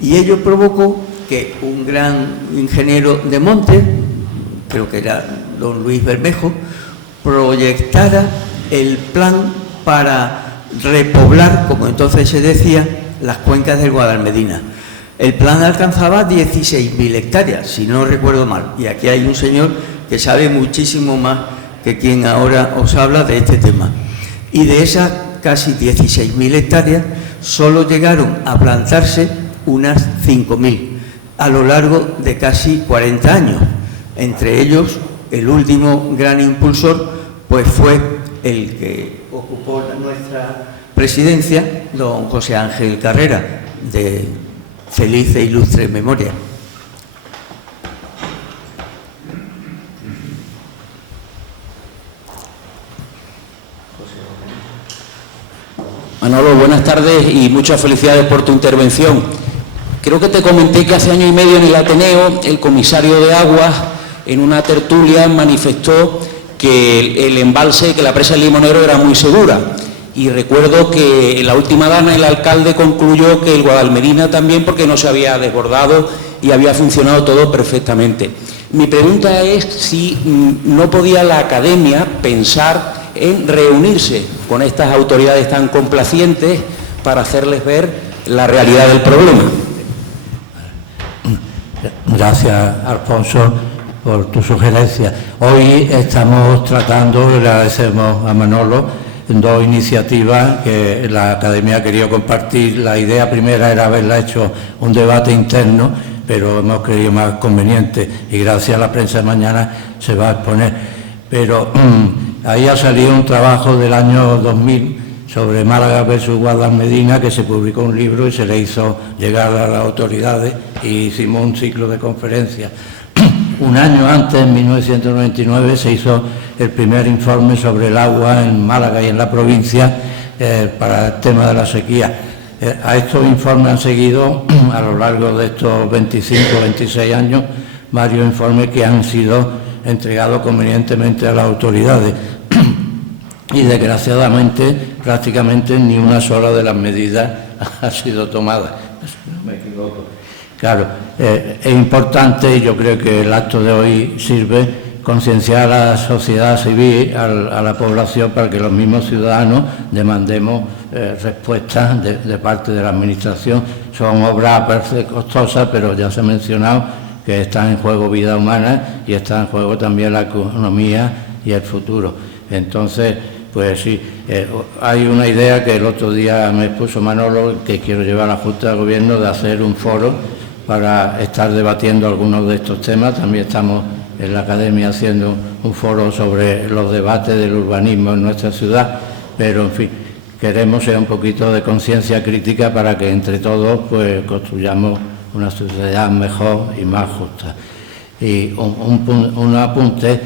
Y ello provocó que un gran ingeniero de monte, creo que era don Luis Bermejo, proyectara el plan para repoblar, como entonces se decía, las cuencas del Guadalmedina. El plan alcanzaba 16.000 hectáreas, si no recuerdo mal, y aquí hay un señor que sabe muchísimo más que quien ahora os habla de este tema. Y de esas casi 16.000 hectáreas, solo llegaron a plantarse unas 5.000 a lo largo de casi 40 años. Entre ellos, el último gran impulsor pues fue el que ocupó nuestra presidencia, don José Ángel Carrera, de feliz e ilustre memoria. Manolo, buenas tardes y muchas felicidades por tu intervención. Creo que te comenté que hace año y medio en el Ateneo el comisario de Aguas en una tertulia manifestó que el embalse, que la presa del Limonero era muy segura. Y recuerdo que en la última dana el alcalde concluyó que el Guadalmedina también, porque no se había desbordado y había funcionado todo perfectamente. Mi pregunta es si no podía la Academia pensar en reunirse con estas autoridades tan complacientes para hacerles ver la realidad del problema. Gracias, Alfonso, por tu sugerencia. Hoy estamos tratando, le agradecemos a Manolo, dos iniciativas que la Academia ha querido compartir. La idea primera era haberla hecho un debate interno, pero hemos creído más conveniente y gracias a la prensa de mañana se va a exponer. Pero ahí ha salido un trabajo del año 2000 sobre Málaga versus Guadalmedina, que se publicó un libro y se le hizo llegar a las autoridades y hicimos un ciclo de conferencias. Un año antes, en 1999, se hizo el primer informe sobre el agua en Málaga y en la provincia para el tema de la sequía. A estos informes han seguido, a lo largo de estos 25 o 26 años, varios informes que han sido entregados convenientemente a las autoridades. Y desgraciadamente, prácticamente ni una sola de las medidas ha sido tomada. No me equivoco. Claro, es importante, y yo creo que el acto de hoy sirve, concienciar a la sociedad civil, a la población, para que los mismos ciudadanos demandemos respuestas de parte de la Administración. Son obras a veces costosas, pero ya se ha mencionado que está en juego vida humana y está en juego también la economía y el futuro. Entonces, pues sí, hay una idea que el otro día me expuso Manolo, que quiero llevar a la Junta de Gobierno, de hacer un foro para estar debatiendo algunos de estos temas. También estamos en la Academia haciendo un foro sobre los debates del urbanismo en nuestra ciudad, pero en fin, queremos un poquito de conciencia crítica para que entre todos pues construyamos una sociedad mejor y más justa. Y un apunte,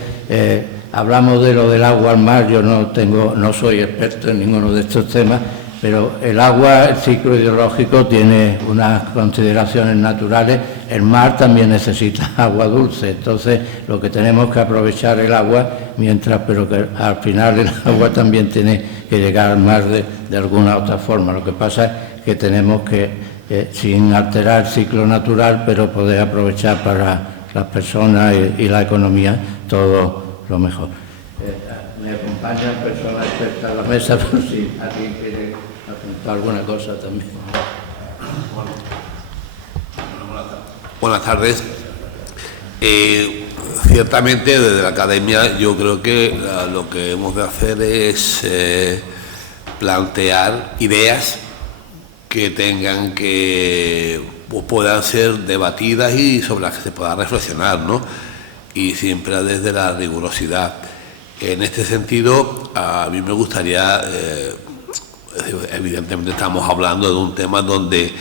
hablamos de lo del agua al mar. Yo no soy experto en ninguno de estos temas, Pero el agua, el ciclo hidrológico tiene unas consideraciones naturales. El mar también necesita agua dulce, entonces lo que tenemos que aprovechar el agua, pero que al final el agua también tiene que llegar al mar de alguna otra forma. Lo que pasa es que tenemos que, sin alterar el ciclo natural, pero poder aprovechar para las personas y la economía todo lo mejor. Me acompañan personas expertas en la mesa, pero si alguien quiere apuntar alguna cosa también. Buenas tardes. Ciertamente desde la academia yo creo que lo que hemos de hacer es plantear ideas que tengan puedan ser debatidas y sobre las que se pueda reflexionar, ¿no? Y siempre desde la rigurosidad. En este sentido, a mí me gustaría, evidentemente estamos hablando de un tema donde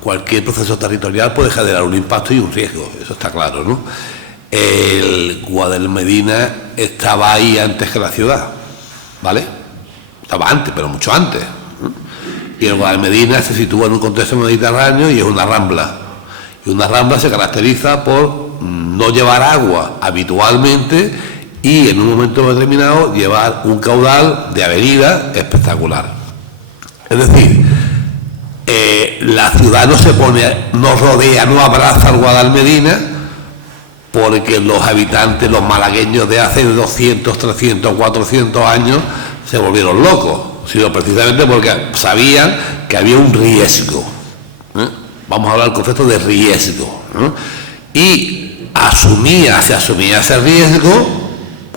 cualquier proceso territorial puede generar un impacto y un riesgo, eso está claro, ¿no? El Guadalmedina estaba ahí antes que la ciudad, ¿vale? Estaba antes, pero mucho antes. Y el Guadalmedina se sitúa en un contexto mediterráneo y es una rambla. Y una rambla se caracteriza por no llevar agua habitualmente y en un momento determinado llevar un caudal de avenida espectacular. Es decir, la ciudad no rodea, no abraza al Guadalmedina porque los habitantes, los malagueños de hace 200, 300, 400 años se volvieron locos, sino precisamente porque sabían que había un riesgo. Vamos a hablar del concepto de riesgo. Y se asumía ese riesgo,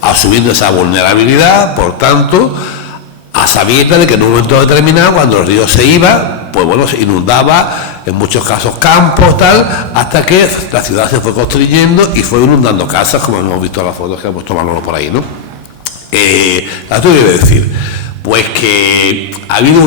asumiendo esa vulnerabilidad, por tanto, a sabiendas de que en un momento determinado, cuando el río se iba, pues bueno, se inundaba, en muchos casos campos, tal, hasta que la ciudad se fue construyendo y fue inundando casas, como hemos visto en las fotos que hemos tomado por ahí, ¿no? Esto quiere decir, pues que ha habido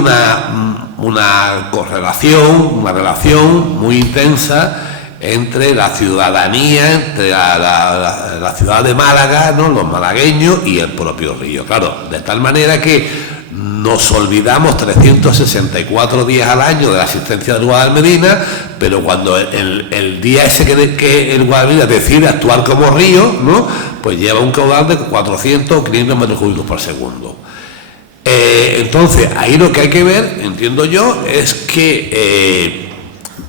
una correlación, una relación muy intensa entre la ciudadanía, entre la ciudad de Málaga, ¿no?, los malagueños y el propio río. Claro, de tal manera que nos olvidamos 364 días al año de la existencia del Guadalmedina, pero cuando el día ese que el Guadalmedina decide actuar como río, ¿no?, pues lleva un caudal de 400 o 500 metros cúbicos por segundo. Entonces, ahí lo que hay que ver, entiendo yo, es que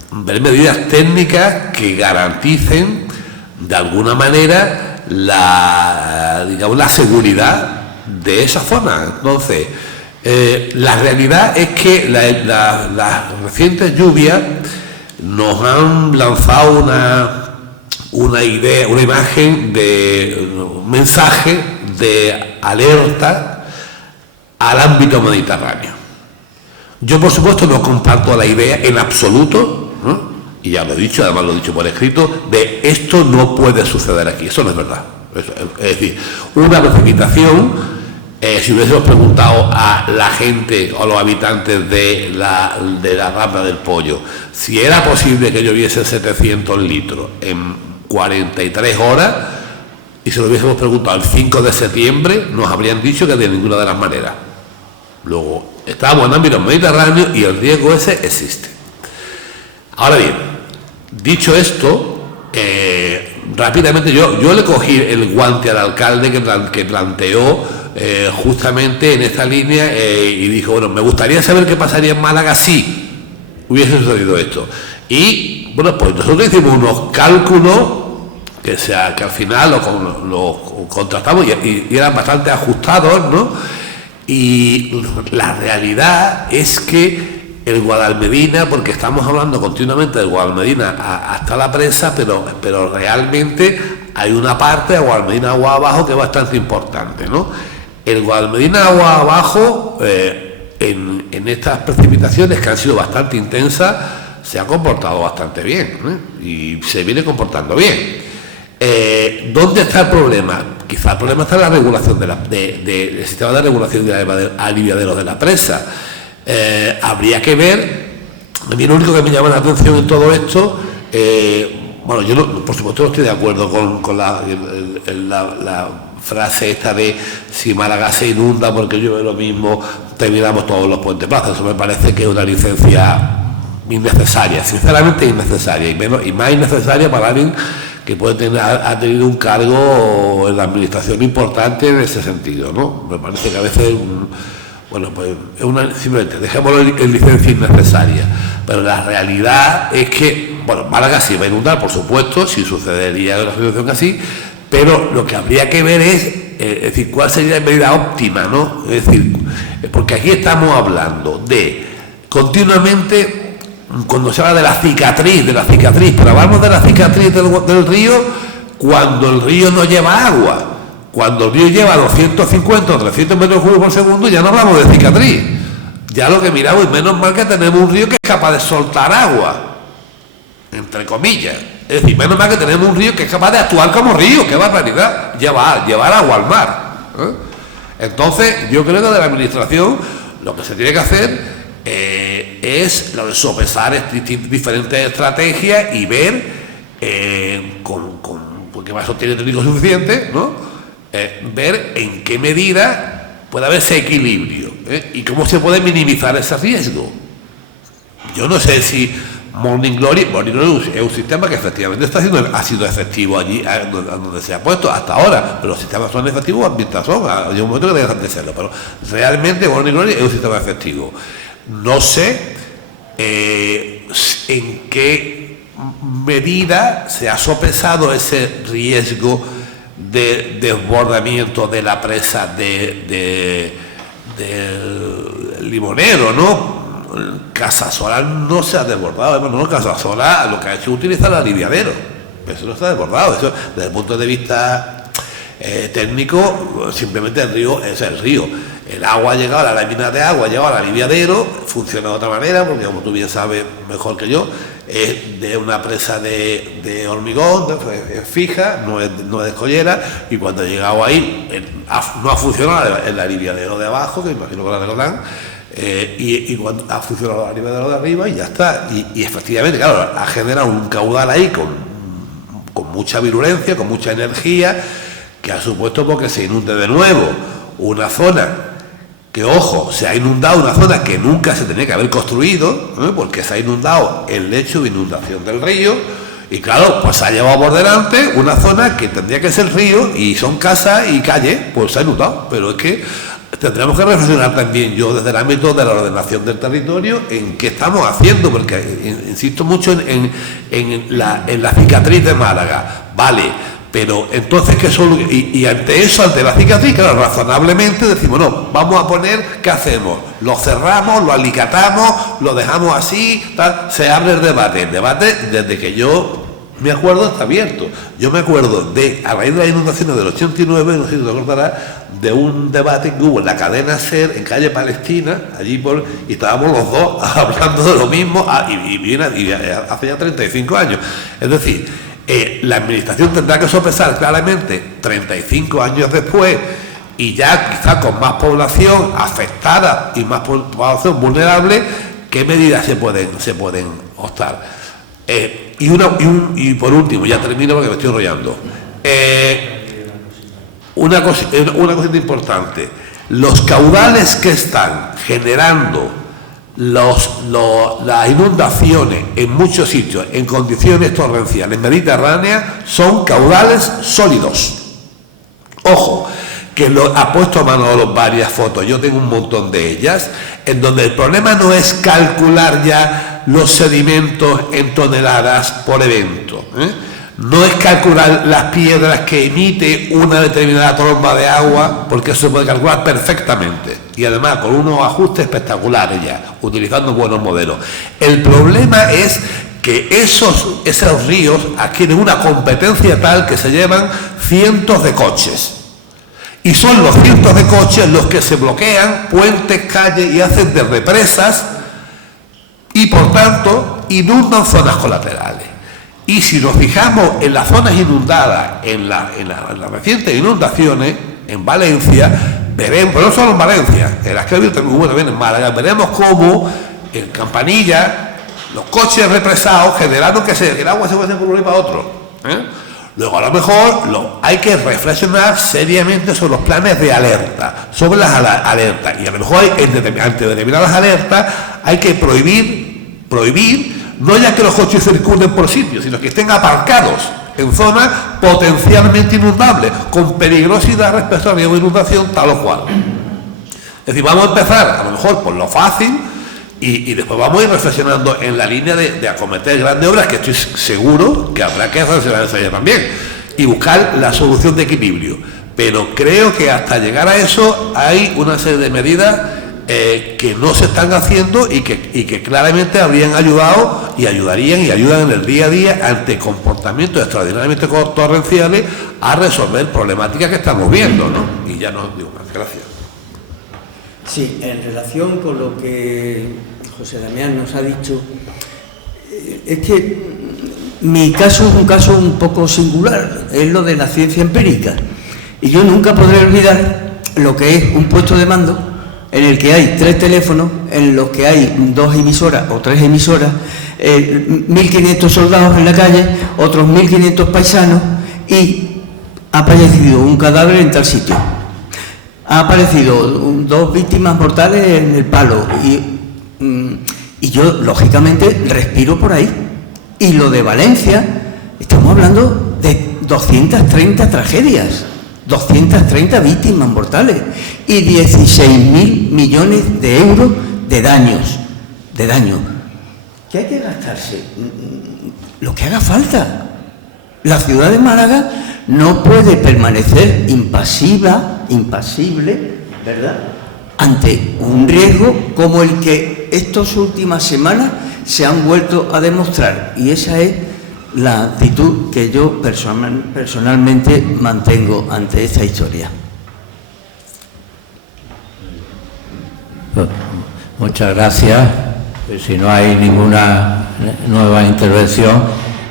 ver medidas técnicas que garanticen de alguna manera la seguridad de esa zona. Entonces, la realidad es que las recientes lluvias nos han lanzado una idea, una imagen un mensaje de alerta al ámbito mediterráneo. Yo, por supuesto, no comparto la idea en absoluto, ¿no?, y ya lo he dicho, además lo he dicho por escrito, de esto no puede suceder aquí. Eso no es verdad. Es decir, una precipitación, si hubiésemos preguntado a la gente o a los habitantes de la Rambla del Pollo si era posible que lloviese 700 litros en 43 horas, y si lo hubiésemos preguntado el 5 de septiembre, nos habrían dicho que de ninguna de las maneras. Luego, estamos en ámbito mediterráneo y el riesgo ese existe. Ahora bien, dicho esto, rápidamente yo le cogí el guante al alcalde que planteó justamente en esta línea y dijo, bueno, me gustaría saber qué pasaría en Málaga si hubiese sucedido esto. Y bueno, pues nosotros hicimos unos cálculos que al final los contrastamos y eran bastante ajustados, ¿no? Y la realidad es que el Guadalmedina, porque estamos hablando continuamente del Guadalmedina hasta la presa, pero realmente hay una parte de Guadalmedina agua abajo que es bastante importante, ¿no? El Guadalmedina agua abajo, en estas precipitaciones que han sido bastante intensas, se ha comportado bastante bien, y se viene comportando bien. ¿Dónde está el problema? Quizá el problema está en la regulación del sistema de regulación de aliviaderos de la presa. Habría que ver. A mí lo único que me llama la atención en todo esto, bueno, yo no, por supuesto no estoy de acuerdo con la frase esta de si Málaga se inunda porque llueve lo mismo terminamos todos los puentes plazas. Eso me parece que es una licencia innecesaria, sinceramente innecesaria, y más innecesaria para alguien que ha tenido un cargo en la administración importante en ese sentido, ¿no? Me parece que a veces, bueno, pues simplemente dejémoslo en licencia innecesaria, pero la realidad es que, bueno, Málaga sí va a inundar, por supuesto, si sucedería una situación así, pero lo que habría que ver es decir, cuál sería la medida óptima, ¿no? Es decir, porque aquí estamos hablando de continuamente, cuando se habla de la cicatriz, pero hablamos de la cicatriz del río cuando el río no lleva agua. Cuando el río lleva 250 o 300 metros cúbicos por segundo, ya no hablamos de cicatriz. Ya lo que miramos, y menos mal que tenemos un río que es capaz de soltar agua, entre comillas. Es decir, menos mal que tenemos un río que es capaz de actuar como río, qué barbaridad, llevar agua al mar. Entonces, yo creo que de la administración lo que se tiene que hacer es lo de sopesar diferentes estrategias y ver porque más tiene técnico suficiente, ¿no? Ver en qué medida puede haber ese equilibrio y cómo se puede minimizar ese riesgo. Yo no sé si Morning Glory es un sistema que efectivamente ha sido efectivo allí donde se ha puesto hasta ahora, pero los sistemas son efectivos mientras son, hay un momento que dejan de serlo, pero realmente Morning Glory es un sistema efectivo. No sé en qué medida se ha sopesado ese riesgo de desbordamiento de la presa del Limonero, ¿no? Casasola no se ha desbordado, no, Casasola lo que ha hecho es utilizar el aliviadero, eso no está desbordado, eso desde el punto de vista técnico, simplemente el río es el río. El agua ha llegado, la lámina de agua ha llegado al aliviadero, funciona de otra manera, porque como tú bien sabes mejor que yo, es de una presa de hormigón, es fija, no es escollera, y cuando ha llegado ahí, no ha funcionado el aliviadero de abajo, que imagino que la recordán, y cuando ha funcionado el aliviadero de arriba y ya está. Y efectivamente, claro, ha generado un caudal ahí con mucha virulencia, con mucha energía, que ha supuesto porque se inunde de nuevo una zona que, ojo, se ha inundado, una zona que nunca se tenía que haber construido, porque se ha inundado el lecho de inundación del río, y claro, pues se ha llevado por delante una zona que tendría que ser río, y son casas y calles, pues se ha inundado. Pero es que tendremos que reflexionar también, yo desde el ámbito de la ordenación del territorio, en qué estamos haciendo, porque insisto mucho en la cicatriz de Málaga, vale. Pero entonces, ¿qué son? Y ante eso, ante la cicatriz, claro, razonablemente decimos, no, vamos a poner, ¿qué hacemos? Lo cerramos, lo alicatamos, lo dejamos así, tal. Se abre el debate desde que yo me acuerdo está abierto. Yo me acuerdo a raíz de las inundaciones del 89, no sé si te acordarás, de un debate que hubo en la cadena SER, en calle Palestina, y estábamos los dos hablando de lo mismo, y hace ya 35 años. Es decir, la administración tendrá que sopesar claramente 35 años después, y ya quizás con más población afectada y más población vulnerable, qué medidas se pueden optar. Y por último, ya termino porque me estoy enrollando, una cosita importante: los caudales que están generando las inundaciones en muchos sitios en condiciones torrenciales mediterráneas son caudales sólidos. Ojo, que ha puesto a Manolo varias fotos, yo tengo un montón de ellas, en donde el problema no es calcular ya los sedimentos en toneladas por evento, no es calcular las piedras que emite una determinada tromba de agua, porque eso se puede calcular perfectamente, y además con unos ajustes espectaculares ya, utilizando buenos modelos. El problema es que esos ríos adquieren una competencia tal que se llevan cientos de coches, y son los cientos de coches los que se bloquean puentes, calles y hacen de represas, y por tanto inundan zonas colaterales. Y si nos fijamos en las zonas inundadas, en las recientes inundaciones, en Valencia, veremos, pero no solo en Valencia, en las que hubo también en Málaga, veremos cómo en Campanilla los coches represados generaron que el agua se fuese por un lado para otro. Luego, a lo mejor hay que reflexionar seriamente sobre los planes de alerta, sobre las alertas. Y a lo mejor ante determinadas alertas hay que prohibir, no ya que los coches circulen por sitios, sino que estén aparcados en zonas potencialmente inundables, con peligrosidad respecto a riesgo de inundación tal o cual. Es decir, vamos a empezar a lo mejor por lo fácil y después vamos a ir reflexionando en la línea de acometer grandes obras que estoy seguro que habrá que reflexionar en ella también y buscar la solución de equilibrio. Pero creo que hasta llegar a eso hay una serie de medidas que no se están haciendo y que claramente habrían ayudado y ayudarían y ayudan en el día a día ante comportamientos extraordinariamente torrenciales a resolver problemáticas que estamos viendo, ¿no? Y ya no digo más. Gracias. Sí, en relación con lo que José Damián nos ha dicho, es que mi caso es un caso un poco singular, es lo de la ciencia empírica. Y yo nunca podré olvidar lo que es un puesto de mando en el que hay 3 teléfonos, en los que hay 2 emisoras o 3 emisoras, 1.500 soldados en la calle, otros 1.500 paisanos, y ha aparecido un cadáver en tal sitio. Ha aparecido 2 víctimas mortales en el Palo y yo, lógicamente, respiro por ahí. Y lo de Valencia, estamos hablando de 230 tragedias, 230 víctimas mortales y 16.000 millones de euros de daños. ¿Qué hay que gastarse? Lo que haga falta. La ciudad de Málaga no puede permanecer impasible, ¿verdad?, ante un riesgo como el que estas últimas semanas se han vuelto a demostrar. Y esa es la actitud que yo personalmente mantengo ante esta historia. Muchas gracias. Si no hay ninguna nueva intervención,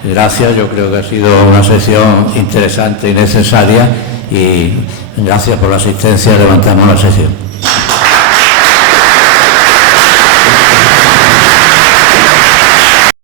gracias. Yo creo que ha sido una sesión interesante y necesaria y gracias por la asistencia. Levantamos la sesión.